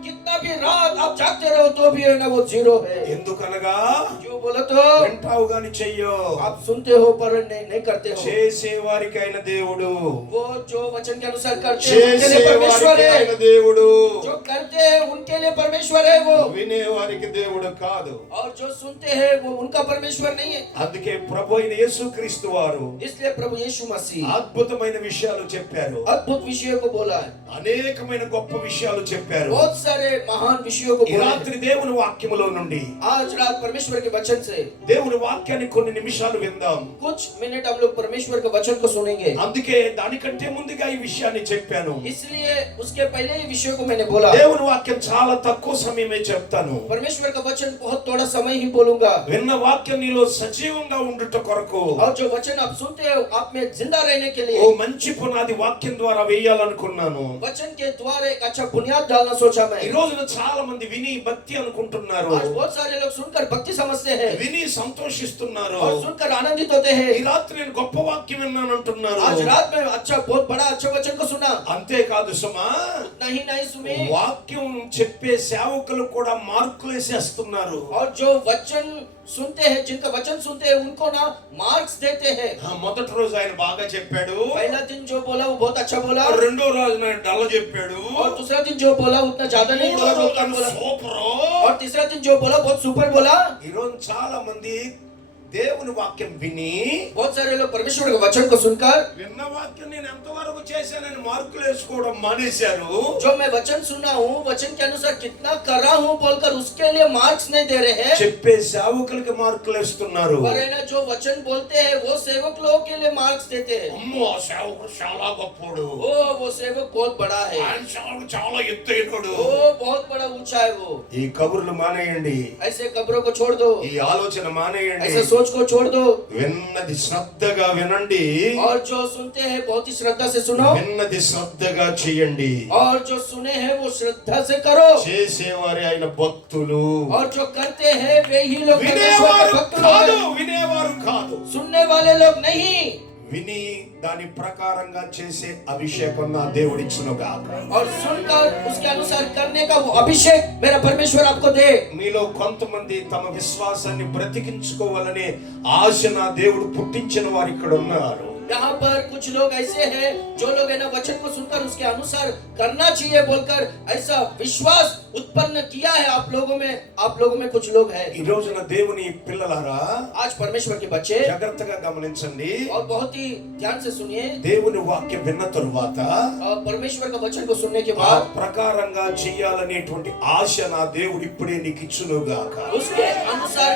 कितना भी रात आप जागते रहो तो भी है ना वो जीरो है. ఎందుకనగా क्यों बोलो तो వింటావు గాని చెయ్యో. आप सुनते हो पर नहीं करते हो. చేసే వారికి అయిన దేవుడు, वो जो वचन के अनुसार करते हैं उनके చేసే लिए परमेश्वर వారికి అయిన है. దేవుడు, जो करते हैं उनके लिए परमेश्वर है वो. వినే వారికి దేవుడు కాదు. और जो सुनते हैं वो उनका परमेश्वर नहीं है. అందుకే ప్రభు అయిన యేసుక్రీస్తు వారు इसलिए प्रभु यीशु मसीह అద్భుతమైన విషయాలు చెప్పారు. अद्भुत विषयों को बोला है. అనేకమైన గొప్ప విషయాలు చెప్పారు. बहुत सारे महान विषयों को ఈ बोला రాత్రి है. దేవుని వాక్యములో నుండి आज रात परमेश्वर के वचन से దేవుని వాక్యాన్ని కొన్ని నిమిషాలు విందాం. कुछ मिनट हम लोग परमेश्वर के वचन को सुनेंगे. అందుకే దానికంటే ముందుగా ఈ విషయాన్ని చెప్పాను. इसलिए उसके पहले ही विषय को मैंने बोला. దేవుని వాక్యం చాలా తక్కువ సమయమే చెప్తాను. परमेश्वर का वचन बहुत थोड़ा समय ही बोलूंगा. విన్న వాక్యం నీలో సజీవంగా ఉండుట కొరకు, और जो वचन आप सुनते हो आप में जिंदा रहने के ఓ लिए మంచి పునాది వాక్యం ద్వారా వేయాలనుకున్నాను. वचन के द्वारा एक अच्छा बुनियाद डालना सोचा मैं. ఈ రోజున చాలా మంది విని భక్తి అనుకుంటున్నారు, आज बहुत सारे लोग सुनकर भक्ति समझते हैं విని సంతోషిస్తున్నారు. और सुनकर आनंदित होते ఈ हैं. రాత్రి నేను గొప్ప వాక్యం విన్నాను అంటున్నారు. आज रात में अच्छा बहुत बड़ा अच्छा वचन को सुना. అంతేకాదు సుమా, नहीं सुने. వాక్యం చెప్పే సేవకులు కూడా మార్కులు వేసేస్తున్నారు. और जो वचन सुनते हैं, जिनका वचन सुनते हैं उनको ना मार्क्स देते हैं. మొదటి రోజు ఆయన బాగా చెప్పాడు, पहला दिन जो बोला वो बहुत अच्छा बोला. రెండో రోజు ఆయన డల్ల చెప్పాడు, और दूसरा दिन जो बोला उतना ज्यादा नहीं మూడో बोला, రోజు बहुत कम बोला. సూపర్. और तीसरा दिन जो बोला बहुत सुपर बोला. ఈ రోజు చాలా మంది దేవుని వాక్యం విని, बहुत सारे लोग परमेश्वर के वचन को सुनकर విన్న వాక్యం నేను ఎంతవరకు చేశానని మార్కులు వేసుకోవడం మానేశారు. जो मैं वचन सुना हूँ वचन के अनुसार कितना कर रहा हूँ बोलकर उसके लिए मार्क्स नहीं दे रहे हैं. చెప్పే సేవకులకి మార్కులు వేస్తున్నారు. पर है ना जो वचन बोलते हैं वो सेवक लोगों के लिए मार्क्स देते हैं. అమ్మో ఆ సేవకుడు చాలా గొప్పోడు, ओ वो सेवक बहुत बड़ा है, ఆయన సేవకుడు చాలా ఎత్తైనడు. ओ बहुत बड़ा ऊंचा है वो. ఈ కబుర్లు మానేయండి, ऐसे कब्रों को छोड़ दो, ఈ ఆలోచన మానేయండి. ऐसे सोच को छोड़ दो. విన్నది శ్రద్ధగా వినండి, और जो सुनते हैं बहुत ही श्रद्धा से सुनो. విన్నది శ్రద్ధగా చేయండి. और जो सुने हैं वो श्रद्धा से करो. చేసేవారే ఆయన భక్తులు. और जो करते हैं वे ही लोग परमेश्वर के వినేవారు भक्त కాదు, लोग हैं. వినేవారు కాదు, सुनने वाले लोग नहीं, విని దాని ప్రకారంగా చేసే అభిషేకం నా దేవుడిచ్చును గాక. और सुनकर उसके अनुसार करने का वो अभिषेक मेरा परमेश्वर आपको दे। మీలో కొంతమంది తమ విశ్వాసాన్ని బ్రతికించుకోవాలనే ఆశ నా దేవుడు పుట్టించిన వారు ఇక్కడ ఉన్నారు. यहाँ पर कुछ लोग ऐसे हैं जो लोग है ना वचन को सुनकर उसके अनुसार करना चाहिए बोलकर ऐसा विश्वास उत्पन्न किया है आप लोगों में कुछ लोग हैं। ఈ రోజున దేవుని పిల్లలారా आज परमेश्वर के बच्चे జాగ్రత్తగా గమనించండి. और बहुत ही ध्यान से सुनिए। దేవుని వాక్యం విన్న తరువాత और परमेश्वर का वचन को सुनने के ఆ बाद ప్రకారంగా చేయాలనేటువంటి ఆశ నా దేవుడు ఇప్పుడే నీకు ఇచ్చును గాక. उसके अनुसार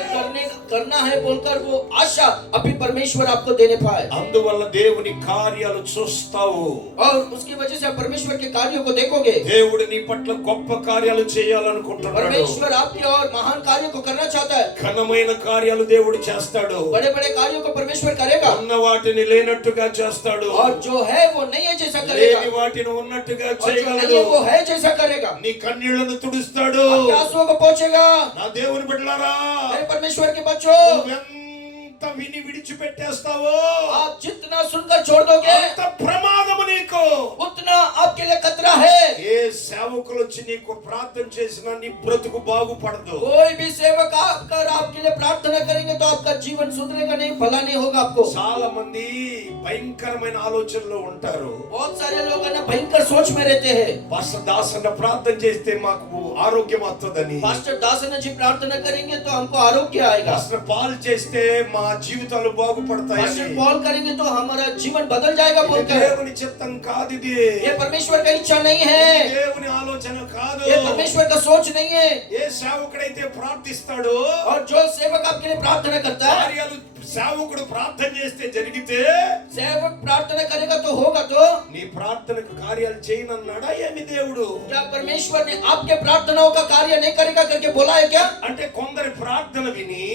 करना है बोलकर वो आशा अभी परमेश्वर आपको देने पाए। అందువల్ల దేవుని కార్యాలు చూస్తావు. और उसकी वजह से आप परमेश्वर के कार्यों को देखोगे। దేవుడు నీ పట్ల గొప్ప కార్యాలు చేయాలనుకుంటున్నాడు. परमेश्वर आपके और महान कार्यों को करना चाहता है। ఘనమైన కార్యాలు దేవుడు చేస్తాడు. बड़े बड़े कार्यों को परमेश्वर करेगा। ఉన్న వాటిని లేనట్టుగా చేస్తాడు. और जो है वो नहीं है जैसा करेगा। లేని వాటిని ఉన్నట్టుగా और जो नहीं చేయగలడు. है वो है जैसा करेगा। నీ కన్నీళ్లను తుడుస్తాడు. आपके आंसुओं को पोंछेगा। నా దేవుని బిడ్డలారా मेरे परमेश्वर के बच्चों, నువ్వెంత విని విడిచిపెట్టేస్తావో आप जितना सुनकर छोड़ दोगे అంత ప్రమాదము నీకు. उतना आपके लिए खतरा है। ఏ సేవకులు వచ్చి నీకు ప్రార్థన చేసినా నీ బ్రతుకు బాగుపడదు. कोई भी सेवक आकर आपके लिए प्रार्थना करेंगे तो आपका जीवन सुधरेगा नहीं, भला नहीं होगा आपको। చాలా మంది భయంకరమైన ఆలోచనలో ఉంటారు. बहुत सारे लोग है ना भयंकर सोच में रहते हैं। పాస్టర్ దాసన్న ప్రార్థన చేస్తే మాకు ఆరోగ్యం వస్తుందని, पास्टर दासन जी प्रार्थना करेंगे तो हमको आरोग्य आएगा। పాస్టర్ పాల్ చేస్తే మా జీవితాలు బాగుపడతాయని. पास्टर पॉल करेंगे तो हमारा जीवन बदल जाएगा ఇది बोलकर। దేవుని చిత్తం కాదు. ఇది ये परमेश्वर का इच्छा नहीं है, దేవుని ఆలోచన కాదు. ये परमेश्वर का सोच नहीं है। ఏ సేవకుడైతే ప్రార్థిస్తాడో और जो सेवक आपके लिए प्रार्थना करता है, కార్యాలు సేవకుడు ప్రార్థన చేస్తే జరిగితే सेवक प्रार्थना करेगा तो होगा। तो నీ ప్రార్థనకు కార్యాలు చేయనన్నాడా ఏమి దేవుడు? क्या परमेश्वर ने आपके प्रार्थनाओं का कार्य नहीं करेगा करके बोला है क्या? అంటే కొందరి ప్రార్థన విని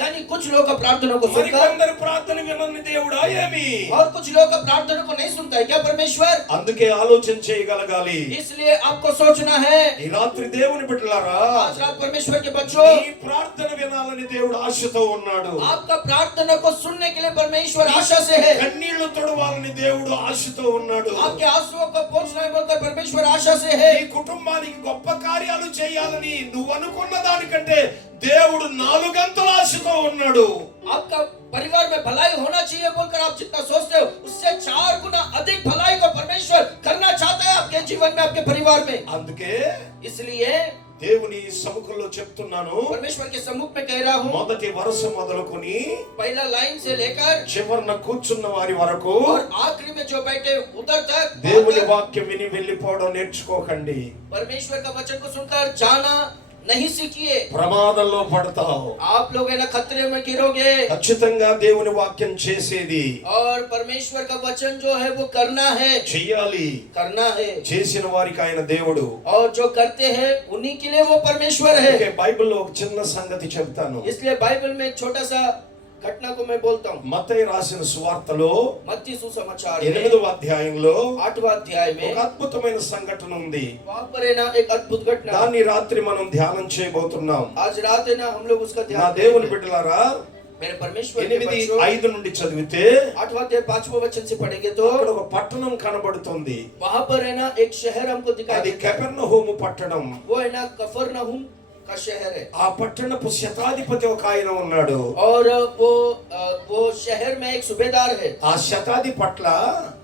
यानी कुछ लोग का प्रार्थना को మరి सुनकर కొందరి ప్రార్థన వినని దేవుడా ఏమి? और कुछ लोग का प्रार्थना को नहीं सुनता है क्या परमेश्वर? అందుకే ఆలోచన చేయగలగాలి. इसलिए आपको सोचना है। ఈ రాత్రి దేవుని బిడ్డలారా आज रात परमेश्वर के बच्चों, నీ ప్రార్థన వినాలని దేవుడు ఆశతో ఉన్నాడు. आपका प्रार्थना को सुनने के लिए परमेश्वर आशा से है। కన్నీళ్లు తొడవాలని దేవుడు ఆశతో ఉన్నాడు. आपके आंसुओं को पोंछना है बोलकर परमेश्वर आशा से है। నీ కుటుంబానికి గొప్ప కార్యాలు చేయాలని నువ్వు అనుకున్న దానికంటే దేవుడు నాలుగంతల ఆశతో ఉన్నాడు. आपका परिवार में भलाई होना चाहिए बोलकर आप जितना सोचते हो उससे 4 गुना अधिक भलाई को परमेश्वर करना चाहता है आपके जीवन में, आपके परिवार में। అందుకే इसलिए దేవుని సముఖంలో చెప్తున్నాను, परमेश्वर के सम्मुख में कह रहा हूँ, మొదటి వరుస మొదలుకొని पहला लाइन से लेकर చివరన కూర్చున్న వారి వరకు और आखिरी में जो बैठे उधर तक దేవుని వాక్యం విని వెళ్ళిపోవడం నేర్చుకోకండి. परमेश्वर का वचन को सुनकर जाना नहीं सीखिए। ప్రమాదంలో పడతావు. आप लोग है ना खतरे में गिरोगे। ఖచ్చితంగా దేవుని వాక్యం చేసేది और परमेश्वर का वचन जो है वो करना है, చెయ్యాలి. करना है। చేసిన వారికి ఆయన దేవుడు. और जो करते हैं उन्हीं के लिए वो परमेश्वर है। అందుకే బైబిల్లో ఒక చిన్న సంగతి చెప్తాను. इसलिए बाइबल में एक छोटा सा घटना को मैं बोलता हूँ। మత్తయి రాసిన సువార్తలో मत्ती सुसमाचार 8వ అధ్యాయంలో 8वां अध्याय में ఒక అద్భుతమైన సంఘటన ఉంది. वहाँ पर है ना एक अद्भुत घटना। దాన్ని రాత్రి మనం ధ్యానం చేయబోతున్నాం. आज रात है ना हम लोग उसका నా ध्यान దేవుని करेंगे। బిడ్డలారా मेरे परमेश्वर के बच्चों, 8:5 నుండి చదివితే 8वां अध्याय 5वां वचन से पढ़ेंगे तो అక్కడ ఒక పట్టణం కనబడుతుంది. वहाँ पर है ना एक शहर हमको दिखाई అది देता है। కెపెర్నహూము పట్టణం. वो है ना कफरनहूम का शहर है। ఆ పట్టణపు శతాధిపతి ఒక ఆయన ఉన్నాడు. और वो शहर में एक सूबेदार है। ఆ శతాధి పట్ల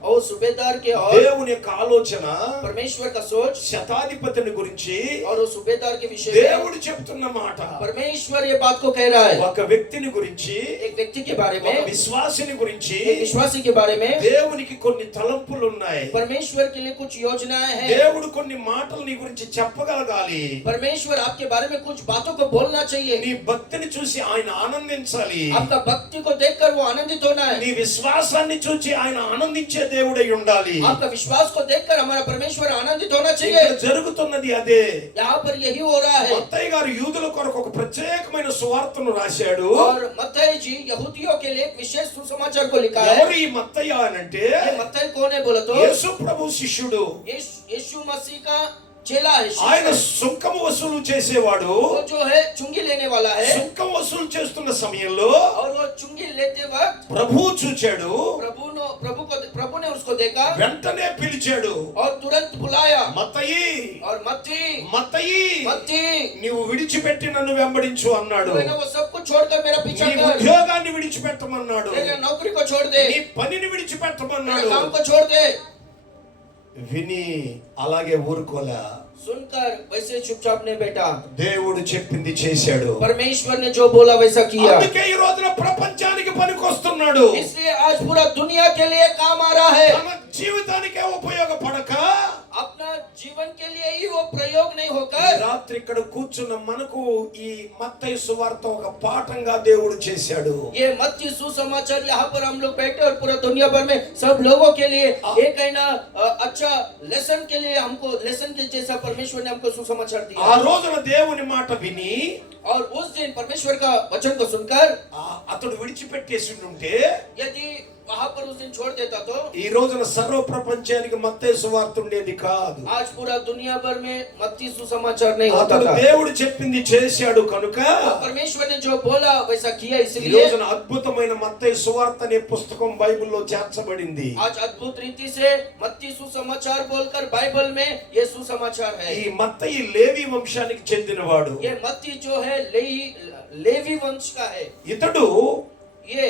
और सूबेदार के और దేవుని యొక్క ఆలోచన परमेश्वर का सोच శతాధిపతిని గురించి और वो सूबेदार के विषय में దేవుడు చెప్తున్న మాట परमेश्वर ये बात को कह रहा है। ఒక వ్యక్తిని గురించి, एक व्यक्ति के बारे ఒక में, విశ్వాసిని గురించి एक विश्वासी के बारे में దేవునికి కొన్ని తలంపులు ఉన్నాయి. परमेश्वर के लिए कुछ योजनाएं हैं। దేవుడు కొన్ని మాటలు నీ గురించి చెప్పగలగాలి. परमेश्वर आपके बारे में कुछ बातों को बोलना चाहिए। నీ భక్తిని చూసి ఆయన ఆనందించాలి. आपका भक्ति को देखकर वो आनंदित होना है। నీ విశ్వాసాన్ని చూసి ఆయన ఆనందించే దేవుడై ఉండాలి. आपका विश्वास को देखकर हमारा परमेश्वर आनंदित होना चाहिए। ఇక్కడ జరుగుతున్నది అదే. यहाँ पर यही हो रहा है। మత్తయి గారు యూదుల కొరకు ఒక ప్రత్యేకమైన సువార్తను రాశాడు. और मत्ती जी यहूदियों के लिए एक विशेष सुसमाचार को लिखा है। ఎవరు ఈ మత్తయి అనంటే ये मत्ती कौन है बोला तो యేసు ప్రభు శిష్యుడు. यीशु मसीह का चेला है, ఆయన शिष्य है। సుంకము వసూలు చేసేవాడు. वो जो है चुंगी लेने वाला है, సుంకం వసూలు చేస్తున్న సమయంలో और वो चुंगी लेते वक्त ప్రభువు చూచాడు, प्रभु ने उसको देखा వెంటనే పిలిచాడు, और तुरंत बुलाया మత్తయి और मत्ती మత్తయి मत्ती నీవు విడిచిపెట్టి నన్ను వెంబడించు అన్నాడు. तो है ना, वो सब कुछ छोड़कर मेरा पीछा నీ कर, ఉద్యోగాన్ని విడిచిపెట్టమన్నాడు, तेरे नौकरी को छोड़ दे, నీ పనిని तेरे విడిచిపెట్టమన్నాడు. काम को छोड़ दे। విని అలాగే ఊరుకోలా, सुनकर वैसे चुपचाप नहीं बैठा, దేవుడు చెప్పింది చేశాడు. परमेश्वर ने जो बोला वैसा किया। అందుకే ఈ రోజున ప్రపంచానికి పనికొస్తున్నాడు. इसलिए आज पूरा दुनिया के लिए काम आ रहा है। తన జీవితానికే ఉపయోగపడక अपना जीवन के लिए ही वो प्रयोग नहीं ఈ होकर రాత్రి ఇక్కడ కూర్చున్న మనకు ఈ మత్తయి సువార్త ఒక పాఠంగా దేవుడు చేశాడు. ये मत्ती सुसमाचार यहाँ पर हम लोग बैठे और पूरा दुनिया भर में सब लोगों के लिए एक है ना अच्छा लेसन के लिए हमको लेसन के जैसा परमेश्वर ने हमको सुसमाचार ఆ दिया। రోజున దేవుని మాట విని और उस दिन परमेश्वर का वचन को सुनकर అతడు విడిచిపెట్టేసి ఉంటే यदि वहां पर उस दिन छोड़ देता तो ఈ రోజున సర్వ ప్రపంచానికి మత్తయి సువార్త ఉండేది కాదు. आज पूरा दुनिया भर में मत्ती सुसमाचार नहीं होता అతడు था। దేవుడు చెప్పింది చేశాడు కనుక परमेश्वर ने जो बोला वैसा किया, ఈ इसलिए రోజున అద్భుతమైన మత్తయి సువార్త అనే పుస్తకం బైబిల్లో చేర్చబడింది. आज अद्भुत रीति से मत्ती सुसमाचार बोलकर बाइबल में ये सुसमाचार है। ఈ మత్తయి లేవి వంశానికి చెందినవాడు. ये मत्ती जो है लेवी वंश का है। ఇతడు ये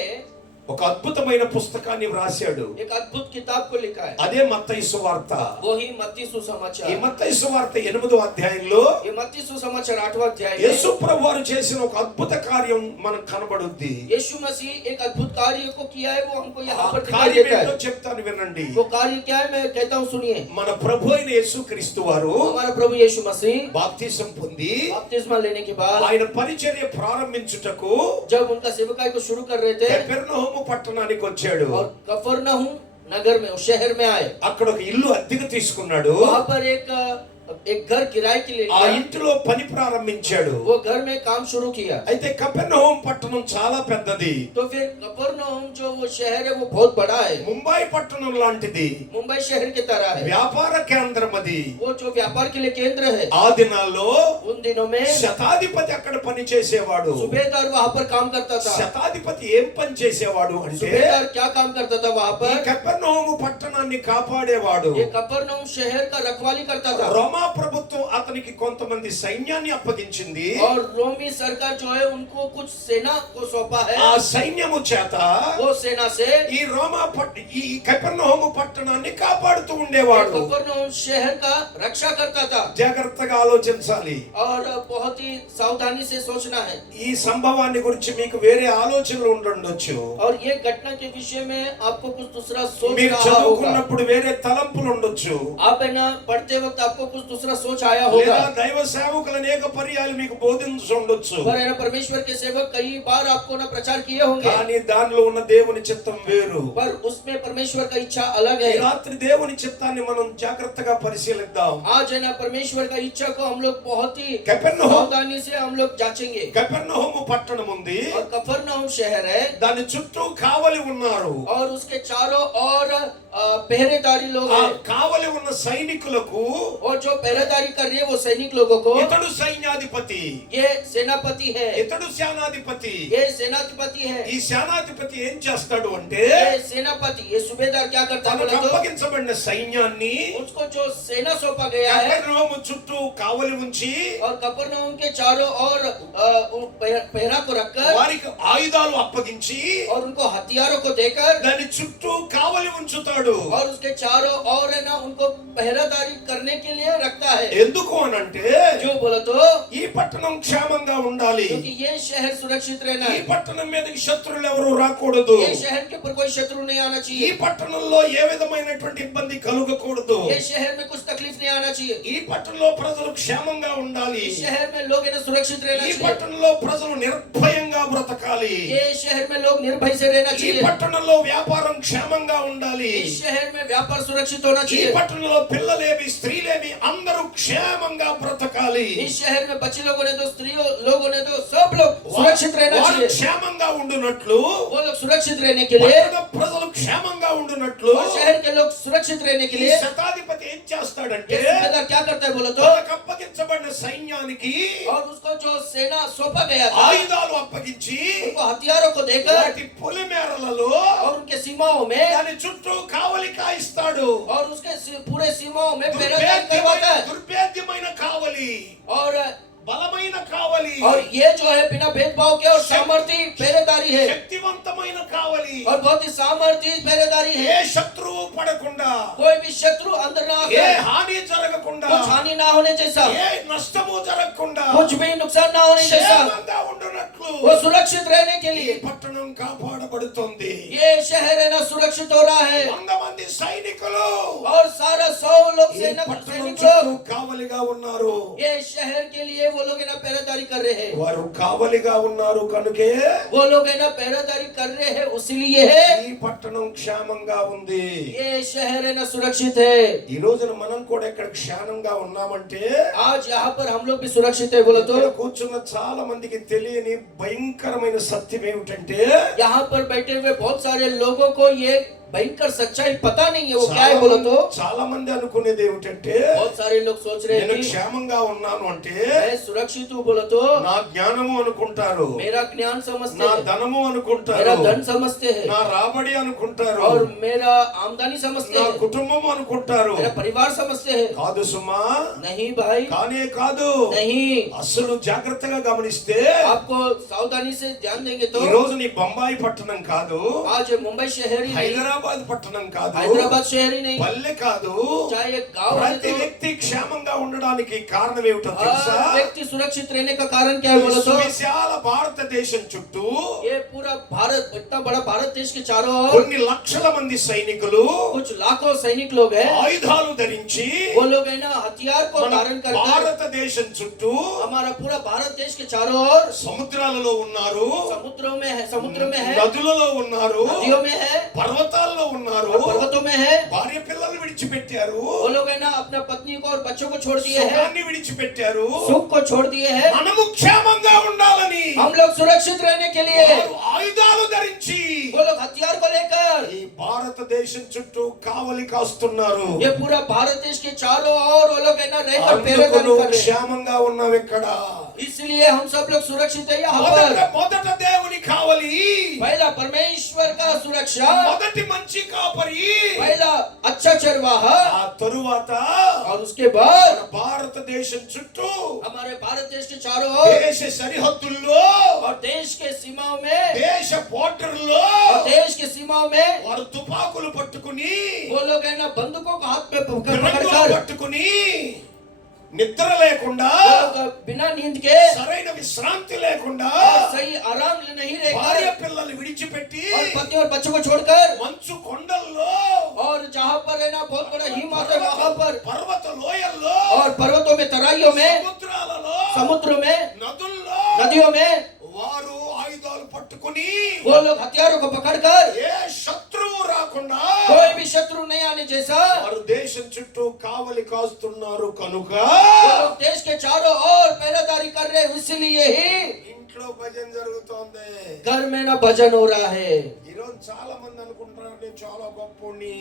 ఒక అద్భుతమైన పుస్తకాన్ని వ్రాసాడు. एक अद्भुत किताब को लिखा है, అదే మత్తయి సువార్త. वो ही मत्ती ఈ सुसमाचार। మత్తయి సువార్త 8వ అధ్యాయంలో ये मत्ती सुसमाचार 8वां अध्याय में యేసు ప్రభు వారు చేసిన ఒక అద్భుత కార్యం మనకు కనబడుద్ది. यीशु मसीह एक अद्भुत कार्य को किया है, वो हमको यहाँ ఆ पर दिखाई కార్యం देता ఏంటో है। చెప్తాను వినండి. वो कार्य क्या है मैं कहता हूँ, सुनिए। మన ప్రభు అయిన యేసుక్రీస్తు వారు हमारा प्रभु यीशु मसीह బాప్తిసం పొంది बपतिस्मा लेने के बाद ఆయన పరిచర్య ప్రారంభించుటకు जब उनका सेवकाई को शुरू कर रहे थे కపెర్నహూము పట్టణానికి వచ్చాడు. और कफरनहूम नगर में उस शहर में आए, అక్కడ ఒక ఇల్లు అద్దెకు తీసుకున్నాడు. वहां पर एक घर किराए के लिए ఆ लिया, ఇంటిలో పని ప్రారంభించాడు. वो घर में काम शुरू किया। అయితే కపెర్నహూము పట్టణం చాలా పెద్దది. तो फिर कफरनहूम जो वो शहर है वो बहुत बड़ा है, ముంబై పట్టణం లాంటిది. मुंबई शहर की तरह है, వ్యాపార కేంద్రం అది. वो जो व्यापार के लिए केंद्र है। ఆ దినాల్లో उन दिनों में శతాధిపతి అక్కడ పని చేసేవాడు. सूबेदार वहां पर काम करता था। శతాధిపతి ఏం పని చేసేవాడు అంటే सूबेदार क्या काम करता था वहां ఈ पर? కపెర్నహూము పట్టణాన్ని కాపాడేవాడు. ये कफरनहूम शहर का रखवाली करता था। రోమా ప్రభుత్వం అతనికి కొంతమంది సైన్యాన్ని అప్పగించింది. और रोमी सरकार जो है उनको कुछ सेना को सौंपा है। ఆ సైన్యము చేత वो सेना से ఈ ఈ కపెర్నహూము పట్టణాన్ని కాపాడుతూ ఉండేవాడు. कफरनहूम शहर का रक्षा करता था। జాగ్రత్తగా ఆలోచించాలి. और बहुत ही सावधानी से सोचना है। ఈ సంభవాన్ని గురించి మీకు వేరే ఆలోచనలు ఉండొచ్చు. और ये घटना के विषय में आपको कुछ दूसरा सोच మీరు रहा होगा। చదువుకున్నప్పుడు వేరే తలంపులు ఉండొచ్చు. आप है ना पढ़ते वक्त आपको कुछ दूसरा सोच आया లేదా होगा। దైవ సేవకులు అనేక పర్యాలు మీకు బోధించి ఉండొచ్చు. पर है ना परमेश्वर के सेवक कई बार आपको ना प्रचार किए होंगे, కానీ దానిలో ఉన్న దేవుని చిత్తం వేరు. पर उसमें परमेश्वर का इच्छा अलग ఈ है। రాత్రి దేవుని చిత్తాన్ని మనం జాగ్రత్తగా పరిశీలిద్దాం. आज है ना परमेश्वर का इच्छा को हम लोग बहुत ही कफरनहूम सावधानी से हम लोग जांचेंगे। కపెర్నహూము పట్టణం ఉంది. और कफरनहूम शहर है దాని చుట్టూ కావలి ఉన్నారు. और उसके चारों ओर पहरेदारी लोग ఆ हैं। కావలి ఉన్న సైనికులకు और जो पहरेदारी कर रही है वो सैनिक लोगों को, ఇతడు సైన్యాధిపతి, ये सेनापति है, ఇతడు సేనాధిపతి. ये सेनाधिपति है। ఈ సేనాధిపతి ఏం చేస్తాడు అంటే ये सेनापति, ये सूबेदार क्या करता है తనకు बोले तो అప్పగించబడిన సైన్యాన్ని उसको जो सेना सौंपा गया है కపెర్నహూము చుట్టూ కావలి ఉంచి और कफरनहूम के चारों ओर पहरा को रखकर వారికి ఆయుధాలు అప్పగించి और उनको हथियारों को देकर దాని చుట్టూ కావలి ఉంచుతాడు. और उसके चारों ओर है ना उनको पहरादारी करने के लिए रखता है। ఎందుకు అనంటే जो बोला तो ఈ పట్టణం క్షేమంగా ఉండాలి. क्योंकि ये शहर सुरक्षित रहना ఈ है, పట్టణం మీదకి శత్రువులు ఎవరు రాకూడదు. ये शहर के ऊपर कोई शत्रु नहीं आना ఈ चाहिए, పట్టణంలో ఏ విధమైనటువంటి ఇబ్బంది కలుగకూడదు. ये शहर में कुछ तकलीफ नहीं आना चाहिए, ఈ పట్టణంలో ప్రజలు క్షేమంగా ఉండాలి. इस शहर में लोग है ना सुरक्षित रहना ఈ चाहिए, పట్టణంలో ప్రజలు నిర్భయంగా బ్రతకాలి. ये शहर में लोग निर्भय से रहना ఈ चाहिए, పట్టణంలో వ్యాపారం క్షేమంగా ఉండాలి. इस शहर में व्यापार सुरक्षित होना ఈ चाहिए, పట్టణంలో పిల్లలేమి స్త్రీలేమి అందరూ క్షేమంగా బ్రతకాలి. इस शहर में बच्चे लोगों ने तो स्त्री लोगों ने तो सब लोग सुरक्षित रहना వారు चाहिए। క్షేమంగా ఉండునట్లు, वो लोग सुरक्षित रहने के लिए, పట్టణ ప్రజలు క్షేమంగా ఉండునట్లు और शहर के लोग सुरक्षित रहने के ఈ लिए శతాధిపతి ఏం చేస్తాడంటే ये सूबेदार क्या करता है बोलो तो, తనకు అప్పగించబడిన సైన్యానికి और उसको जो सेना सौंपा गया था ఆయుధాలు అప్పగించి उनको हथियारों को देकर వాటి పొలిమేరలలో और उनके सीमाओं में దాని చుట్టూ కావలి కాయిస్తాడు. और उसके पूरे सीमाओं में पहरेदारी करवाता है। దుర్భేద్యమైన కావలి, और బలమైన కావలి, ये जो है बिना भेदभाव के और सामर्थ्य पहरेदारी है, శక్తివంతమైన కావలి. और बहुत ही सामर्थ्य पहरेदारी ఏ है। శత్రువు పడకుండా, कोई भी शत्रु अंदर ना ఏ आकर, హాని జరగకుండా, कुछ हानि ना होने जैसा, ఏ నష్టము జరగకుండా कुछ भी नुकसान ना होने जैसा, క్షేమంగా ఉండునట్లు वो सुरक्षित रहने के ఈ लिए పట్టణం కాపాడబడుతుంది. ये शहर है ना सुरक्षित हो रहा है। 100 మంది సైనికులు और सारा 100 लोग ఈ सेना పట్టణం सैनिक చుట్టూ लोग కావలిగా ఉన్నారు. ये शहर के लिए वो लोग है ना पहरेदारी कर रहे हैं। వారు కావలిగా ఉన్నారు కనుకే वो लोग है ना पहरेदारी कर रहे हैं, इसलिए है ఈ పట్టణం క్షేమంగా ఉంది. ये शहर है ना सुरक्षित है। ఈ రోజున మనం కూడా ఇక్కడ క్షేమంగా ఉన్నామంటే आज यहाँ पर हम लोग भी सुरक्षित है बोलो तो, ఇక్కడ కూర్చున్న చాలా మందికి తెలియని భయంకరమైన సత్యం ఏమిటంటే यहाँ पर बैठे हुए बहुत सारे लोगों को ये भयंकर सच्चाई पता नहीं है वो क्या है बोलो तो। చాలా మంది అనుకునేది ఏమిటంటే बहुत सारे लोग सोच रहे నేను हैं कि క్షేమంగా ఉన్నాను అంటే मैं सुरक्षित हूँ बोलो तो, నా జ్ఞానము అనుకుంటారు, मेरा ज्ञान समझते నా हैं, ధనము मेरा అనుకుంటారు, धन समझते हैं, నా రాబడి అనుకుంటారు, और मेरा आमदनी समझते నా हैं, కుటుంబం అనుకుంటారు. मेरा परिवार समझते हैं। కాదు సుమా, नहीं भाई, కానే కాదు. नहीं। అసలు జాగ్రత్తగా గమనిస్తే आपको सावधानी से ध्यान देंगे तो ఈ రోజు నీ బొంబాయి పట్టణం కాదు, आज मुंबई शहर ही नहीं, హైదరాబాద్ పట్టణం కాదు, हैदराबाद शहर ही नहीं, పల్లె కాదు, चाहे एक गांव है ప్రతి तो వ్యక్తి క్షేమంగా ఉండడానికి కారణం ఏమిటో తెలుసా? हर व्यक्ति सुरक्षित रहने का कारण क्या है ఈ बोलो तो, విశాల భారతదేశం చుట్టూ ये पूरा भारत, इतना बड़ा भारत देश के चारों ओर కొన్ని లక్షల మంది సైనికులు कुछ लाखों सैनिक लोग हैं, ఆయుధాలు ధరించి वो लोग है ना हथियार को మన धारण कर భారతదేశం చుట్టూ हमारा पूरा भारत देश के चारों ओर సముద్రాలలో ఉన్నారు, समुद्रों में है, समुद्र में है, నదులలో ఉన్నారు, नदियों में है, పర్వతాల్లో ఉన్నారు, और पर्वतों में है। భార్య పిల్లలు విడిచిపెట్టారు, वो लोग है ना अपना पत्नी को और बच्चों को छोड़ दिए हैं, సుఖాన్ని విడిచిపెట్టారు. सुख को छोड़ दिए हैं। మనము క్షేమంగా ఉండాలని हम लोग सुरक्षित रहने के लिए వారు ఆయుధాలు ధరించి वो लोग हथियार को लेकर ఈ భారతదేశం చుట్టూ కావలి కాస్తున్నారు. ये पूरा भारत देश के चारों ओर वो लोग है ना रहकर అందుకు पहरेदारी నువ్వు कर रहे हैं। క్షేమంగా ఉన్నావు ఎక్కడ? इसलिए हम सब लोग सुरक्षित है यहाँ మొదట पर। మొదట దేవుని కావలి, पहला परमेश्वर का सुरक्षा, మొదటి మంచి కాపరి, पहला अच्छा चरवाहा, ఆ తరువాత और उसके बाद మన భారతదేశం చుట్టూ हमारे भारत देश के चारों ओर దేశ సరిహద్దుల్లో, और देश के सीमाओं में, దేశ బోర్డర్లో और देश के सीमाओं में వారు తుపాకులు పట్టుకుని, वो लोग है ना बंदूकों को हाथ में రంగులు पकड़कर పట్టుకుని నిద్ర లేకుండా, वो लोग बिना नींद के సరైన విశ్రాంతి లేకుండా और सही आराम नहीं భార్య रहकर పిల్లల్ని విడిచిపెట్టి और पत्नी और बच्चों को छोड़कर మంచు కొండల్లో, और जहाँ पर है ना बहुत बड़ा हिम आता है वहाँ पर పర్వత లోయల్లో, और पर्वतों में, तराइयों में, సముద్రాలలో, समुद्र में, నదుల్లో नदियों में వారు ఆయుధాలు పట్టుకుని वो लोग हथियारों को पकड़कर ఏ శత్రువు రాకుండా कोई भी शत्रु नहीं आने जैसा వారు దేశం చుట్టూ కావలి కాస్తున్నారు కనుక वो लोग देश के चारों ओर पहरेदारी कर रहे हैं। इसलिए ही ఇంట్లో భజన జరుగుతోంది. घर में ना भजन हो रहा है। ఈరోజు చాలా మంది అనుకుంటున్నారు నేను చాలా గొప్పోడిని.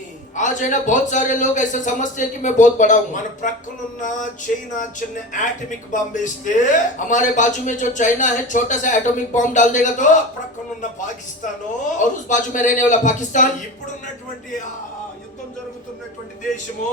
आज है ना बहुत सारे लोग ऐसे समझते हैं कि मैं बहुत बड़ा हूँ। మన ప్రక్కనున్న చైనా చిన్న ఆటమిక్ బాంబ్ వేస్తే, हमारे बाजू में जो चाइना है छोटा सा एटॉमिक बॉम्ब डाल देगा तो, ఆ ప్రక్కనున్న పాకిస్తాను, और उस बाजू में रहने वाला पाकिस्तान, ఇప్పుడున్నటువంటి ఆ యుద్ధం జరుగుతున్నటువంటి దేశము,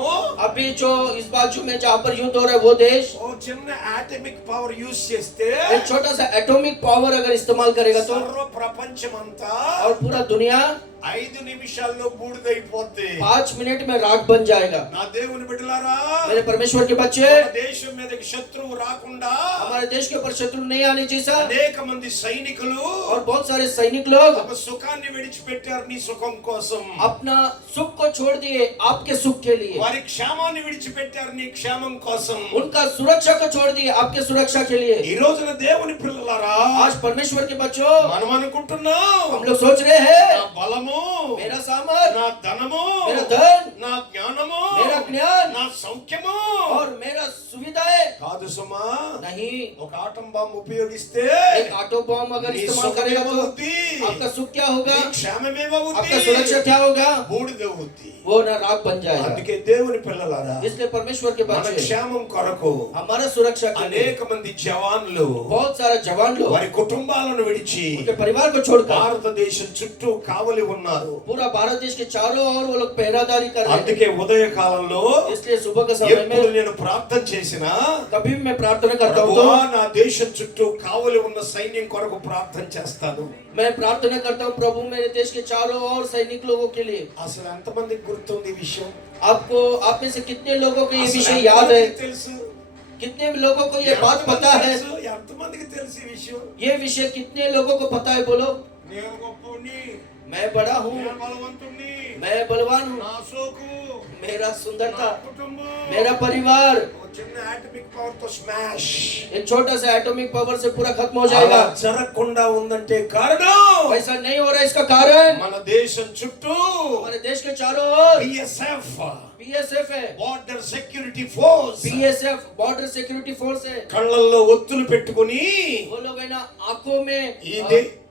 अभी जो इस बाजू में जहाँ पर युद्ध हो रहा है वो देश ఓ చిన్న ఆటమిక్ పవర్ యూజ్ చేస్తే एक छोटा सा एटॉमिक पावर अगर इस्तेमाल करेगा तो, సర్వ ప్రపంచమంతా और पूरा दुनिया 5 నిమిషాల్లో బూడిదైపోద్ది. 5 मिनट में राख बन जाएगा। నా దేవుని బిడ్డలారా, मेरे परमेश्वर के बच्चे, మన దేశం మీదకి శత్రువు రాకుండా हमारे देश के ऊपर शत्रु नहीं आने जैसा, అనేక మంది సైనికులు और बहुत सारे सैनिक लोग తమ సుఖాన్ని విడిచిపెట్టారు నీ సుఖం కోసం, अपना सुख को छोड़ दिए आपके सुख के लिए, వారి క్షేమాన్ని విడిచిపెట్టారు నీ క్షేమం కోసం. उनका सुरक्षा को छोड़ दिए आपके सुरक्षा के लिए। ఈ రోజున దేవుని పిల్లలారా, आज परमेश्वर के बच्चों మనం అనుకుంటున్నాం हम लोग सोच रहे हैं నా బలము, मेरा सामर्थ, నా ధనము, मेरा धन, నా జ్ఞానము, मेरा ज्ञान నా సౌఖ్యము, और और मेरा सुविधा है కాదు సుమా, नहीं। ఒక ఆటం బాంబ్ ఉపయోగిస్తే एक ऑटो बॉम्ब अगर నీ इस्तेमाल करेगा तो సుఖమేమవుద్ది? आपका सुख क्या होगा, నీ క్షేమమేమవుద్ది? आपका सुरक्षा क्या होगा, బూడిదవుద్ది. वो ना राख बन जाएगा। అందుకే దేవుని పిల్లలారా, इसलिए परमेश्वर के మన बच्चे క్షేమం కొరకు हमारा सुरक्षा के लिए అనేక మంది జవాన్లు बहुत सारा जवान लोग వారి కుటుంబాలను విడిచి उनके परिवार को छोड़कर భారతదేశం చుట్టూ కావలి ఉన్నారు. पूरा भारत देश के चारों ओर वो लोग पहरादारी कर रहे हैं। అందుకే ఉదయ కాలంలో इसलिए सुबह के समय ఎప్పుడు में నేను ప్రార్థన చేసినా, कभी भी मैं प्रार्थना करता हूँ तो ప్రభువా నా దేశం చుట్టూ కావలి ఉన్న సైన్యం కొరకు ప్రార్థన చేస్తాను. मैं प्रार्थना करता हूँ, प्रभु मेरे देश के चारों ओर सैनिक लोगों के लिए। అసలు ఎంతమందికి గుర్తుంది ఈ విషయం? आपको आप में से कितने लोगों को ये అసలు विषय याद है, ఎంతమందికి తెలుసు? कितने लोगों को ये बात पता है, ఎంతమందికి తెలుసు ఈ విషయం? ये विषय कितने लोगों को पता है, बोलो। నేను గొప్పోడిని, मैं बड़ा हूँ, నేను బలవంతుడిని, मैं बलवान हूँ, నా సోకు, मेरा నా सुंदरता, కుటుంబం, मेरा परिवार ఓ చిన్న ఆటమిక్ పవర్ తో స్మాష్ एक छोटा सा एटॉमिक पावर से पूरा खत्म हो जाएगा। అలా జరగకుండా ఉందంటే కారణం वैसा नहीं हो रहा है, इसका कारण మన దేశం చుట్టూ हमारे देश के चारों ओर BSF BSF है, border security force BSF border security force है। కళ్ళల్లో ఒత్తులు పెట్టుకొని वो लोग है ना आंखों में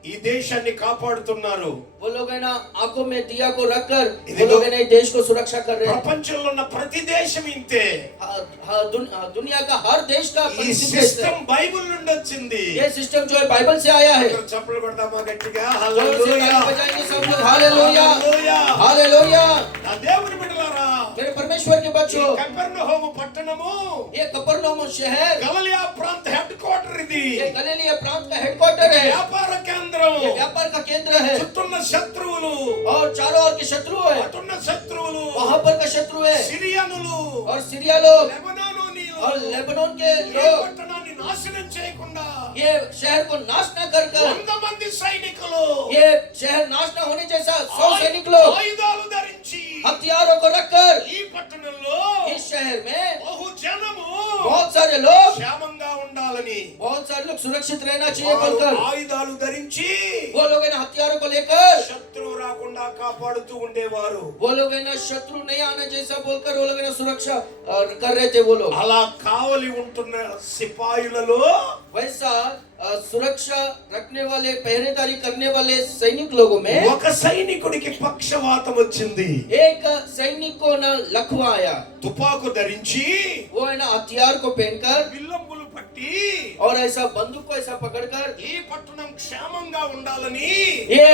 ఈ దేశాన్ని కాపాడుతున్నారు. वो लोग है ना आंखों में दिया को रखकर इधर वो लोग लोग- है ना इस देश को सुरक्षा कर रहे हैं। ప్రపంచంలో ఉన్న ప్రతి దేశం ఇంతే. दुनिया का हर देश का ఈ परिस्थिति సిస్టమ్ బైబిల్ నుండి వచ్చింది. ये सिस्टम जो है बाइबल से आया है। అందరూ చప్పట్లు కొడదామా గట్టిగా? जोर से హల్లెలూయా, ताली बजाएंगे सब लोग, हालेलुया హల్లెలూయా. हालेलुया। నా దేవుని బిడ్డలారా, मेरे परमेश्वर के ఈ बच्चों, కపెర్నహూము పట్టణము ये कफरनहूम शहर, గలిలయ ప్రాంత హెడ్ క్వార్టర్ ఇది. ये गलीलिया प्रांत का हेडक्वार्टर है, వ్యాపార కేంద్రం. ये व्यापार का केंद्र है చుట్టున్న శత్రువులు, और चारों ओर के शत्रु है, అటున్న శత్రువులు, वहां पर का शत्रु है సిరియనులు, और सीरिया लोग లెబనానీయులు, और लेबनान के ఈ लोग పట్టణాన్ని నాశనం చేయకుండా ये शहर को नाश न कर 100 మంది సైనికులు ये शहर नाश न होने जैसा 100 सैनिक लोग ఆయుధాలు ధరించి हथियारों को रखकर ఈ పట్టణంలో इस शहर में బహు జనము बहुत सारे लोग క్షేమంగా ఉండాలని बहुत सारे लोग सुरक्षित रहना चाहिए వారు बोलकर ఆయుధాలు ధరించి वो लोग है ना हथियारों को लेकर శత్రువు రాకుండా కాపాడుతూ ఉండేవారు. वो लोग है ना शत्रु नहीं आने जैसा बोलकर वो लोग है ना सुरक्षा कर रहे थे वो लोग। అలా కావలి ఉంటున్న సిపాయిలలో वैसा सुरक्षा रखने वाले पहरेदारी करने वाले सैनिक लोगों में ఒక సైనికుడికి పక్షవాతం వచ్చింది. एक सैनिक को ना लखवा आया, తుపాకు ధరించి वो है ना हथियार को पहनकर విల్లంబులు పట్టి और ऐसा बंदूक को ऐसा पकड़कर ఈ పట్టణం క్షేమంగా ఉండాలని ये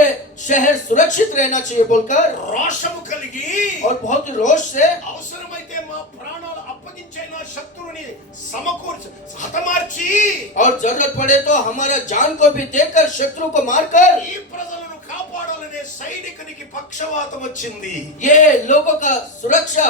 शहर सुरक्षित रहना चाहिए बोलकर రోషము కలిగి और बहुत ही रोष से అవసరమైతే మా ప్రాణాలు అప్పగించైన శత్రువుని సమకూర్చి హతమార్చి और जरूरत पड़े तो हमारा जान को भी देकर शत्रु को मारकर ఈ ప్రజలను కాపాడాలనే సైనికునికి పక్షవాతం వచ్చింది. ये लोगों का सुरक्षा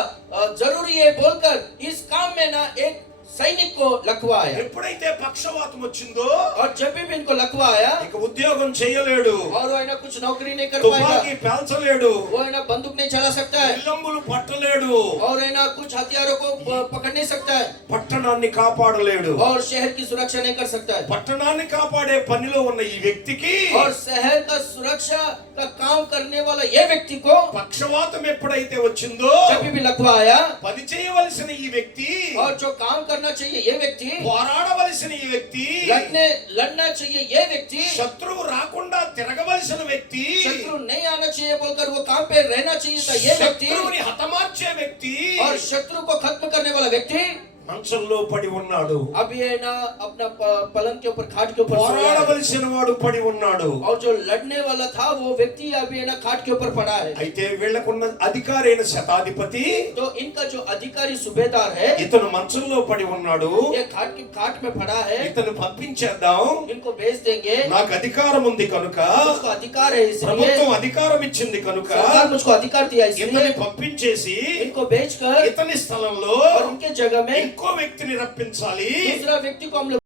जरूरी है बोलकर इस काम में ना एक सैनिक को लखवाया ఎప్పుడైతే పక్షవాతం వచ్చిందో और जब भी इनको लखवाया ఇక ఉద్యోగం చేయలేడు, और वो है ना कुछ नौकरी नहीं कर తుపాకీ पाएगा, పేల్చలేడు, वो है ना बंदूक नहीं चला सकता है విల్లంబులు పట్టలేడు, और है ना कुछ हथियारों को पकड़ नहीं सकता है పట్టణాన్ని కాపాడలేడు. और शहर की सुरक्षा नहीं कर सकता है। పట్టణాన్ని కాపాడే పనిలో ఉన్న ఈ వ్యక్తికి और शहर का सुरक्षा का काम करने वाला ये व्यक्ति को పక్షవాతం ఎప్పుడైతే వచ్చిందో जब भी लखवाया పని చేయవలసిన ఈ వ్యక్తి, और जो काम करना चाहिए ये व्यक्ति, పోరాడవలసిన ఈ వ్యక్తి, लड़ना चाहिए ये व्यक्ति, శత్రువు రాకుండా తిరగవలసిన వ్యక్తి, शत्रु नहीं आना चाहिए बोलकर वो काम पे रहना चाहिए था ये व्यक्ति, శత్రువుని హతమార్చే వ్యక్తి और शत्रु को खत्म करने वाला व्यक्ति మంచంలో పడి ఉన్నాడు. अभी है ना अपना पलंग के ऊपर खाट के ऊपर सोया है। పోరాడవలసిన వాడు పడి ఉన్నాడు. और जो लड़ने वाला था वो व्यक्ति अभी है ना खाट के ऊपर पड़ा है। అయితే వీళ్ళకున్న అధికారి అయిన శతాధిపతి तो इनका जो अधिकारी सूबेदार है ఇతను మంచంలో పడి ఉన్నాడు, ये खाट में पड़ा है, ఇతను పంపించేద్దాం, इनको भेज देंगे, నాకు అధికారం ఉంది కనుక, मुझको अधिकार है इसलिए, ప్రభుత్వం అధికారం ఇచ్చింది కనుక सरकार मुझको अधिकार दिया ఇతన్ని इसलिए పంపించేసి इनको भेजकर ఇతని స్థలంలో और उनके जगह में ఇంకో వ్యక్తిని రప్పించాలి. दूसरा व्यक्ति को हम लोग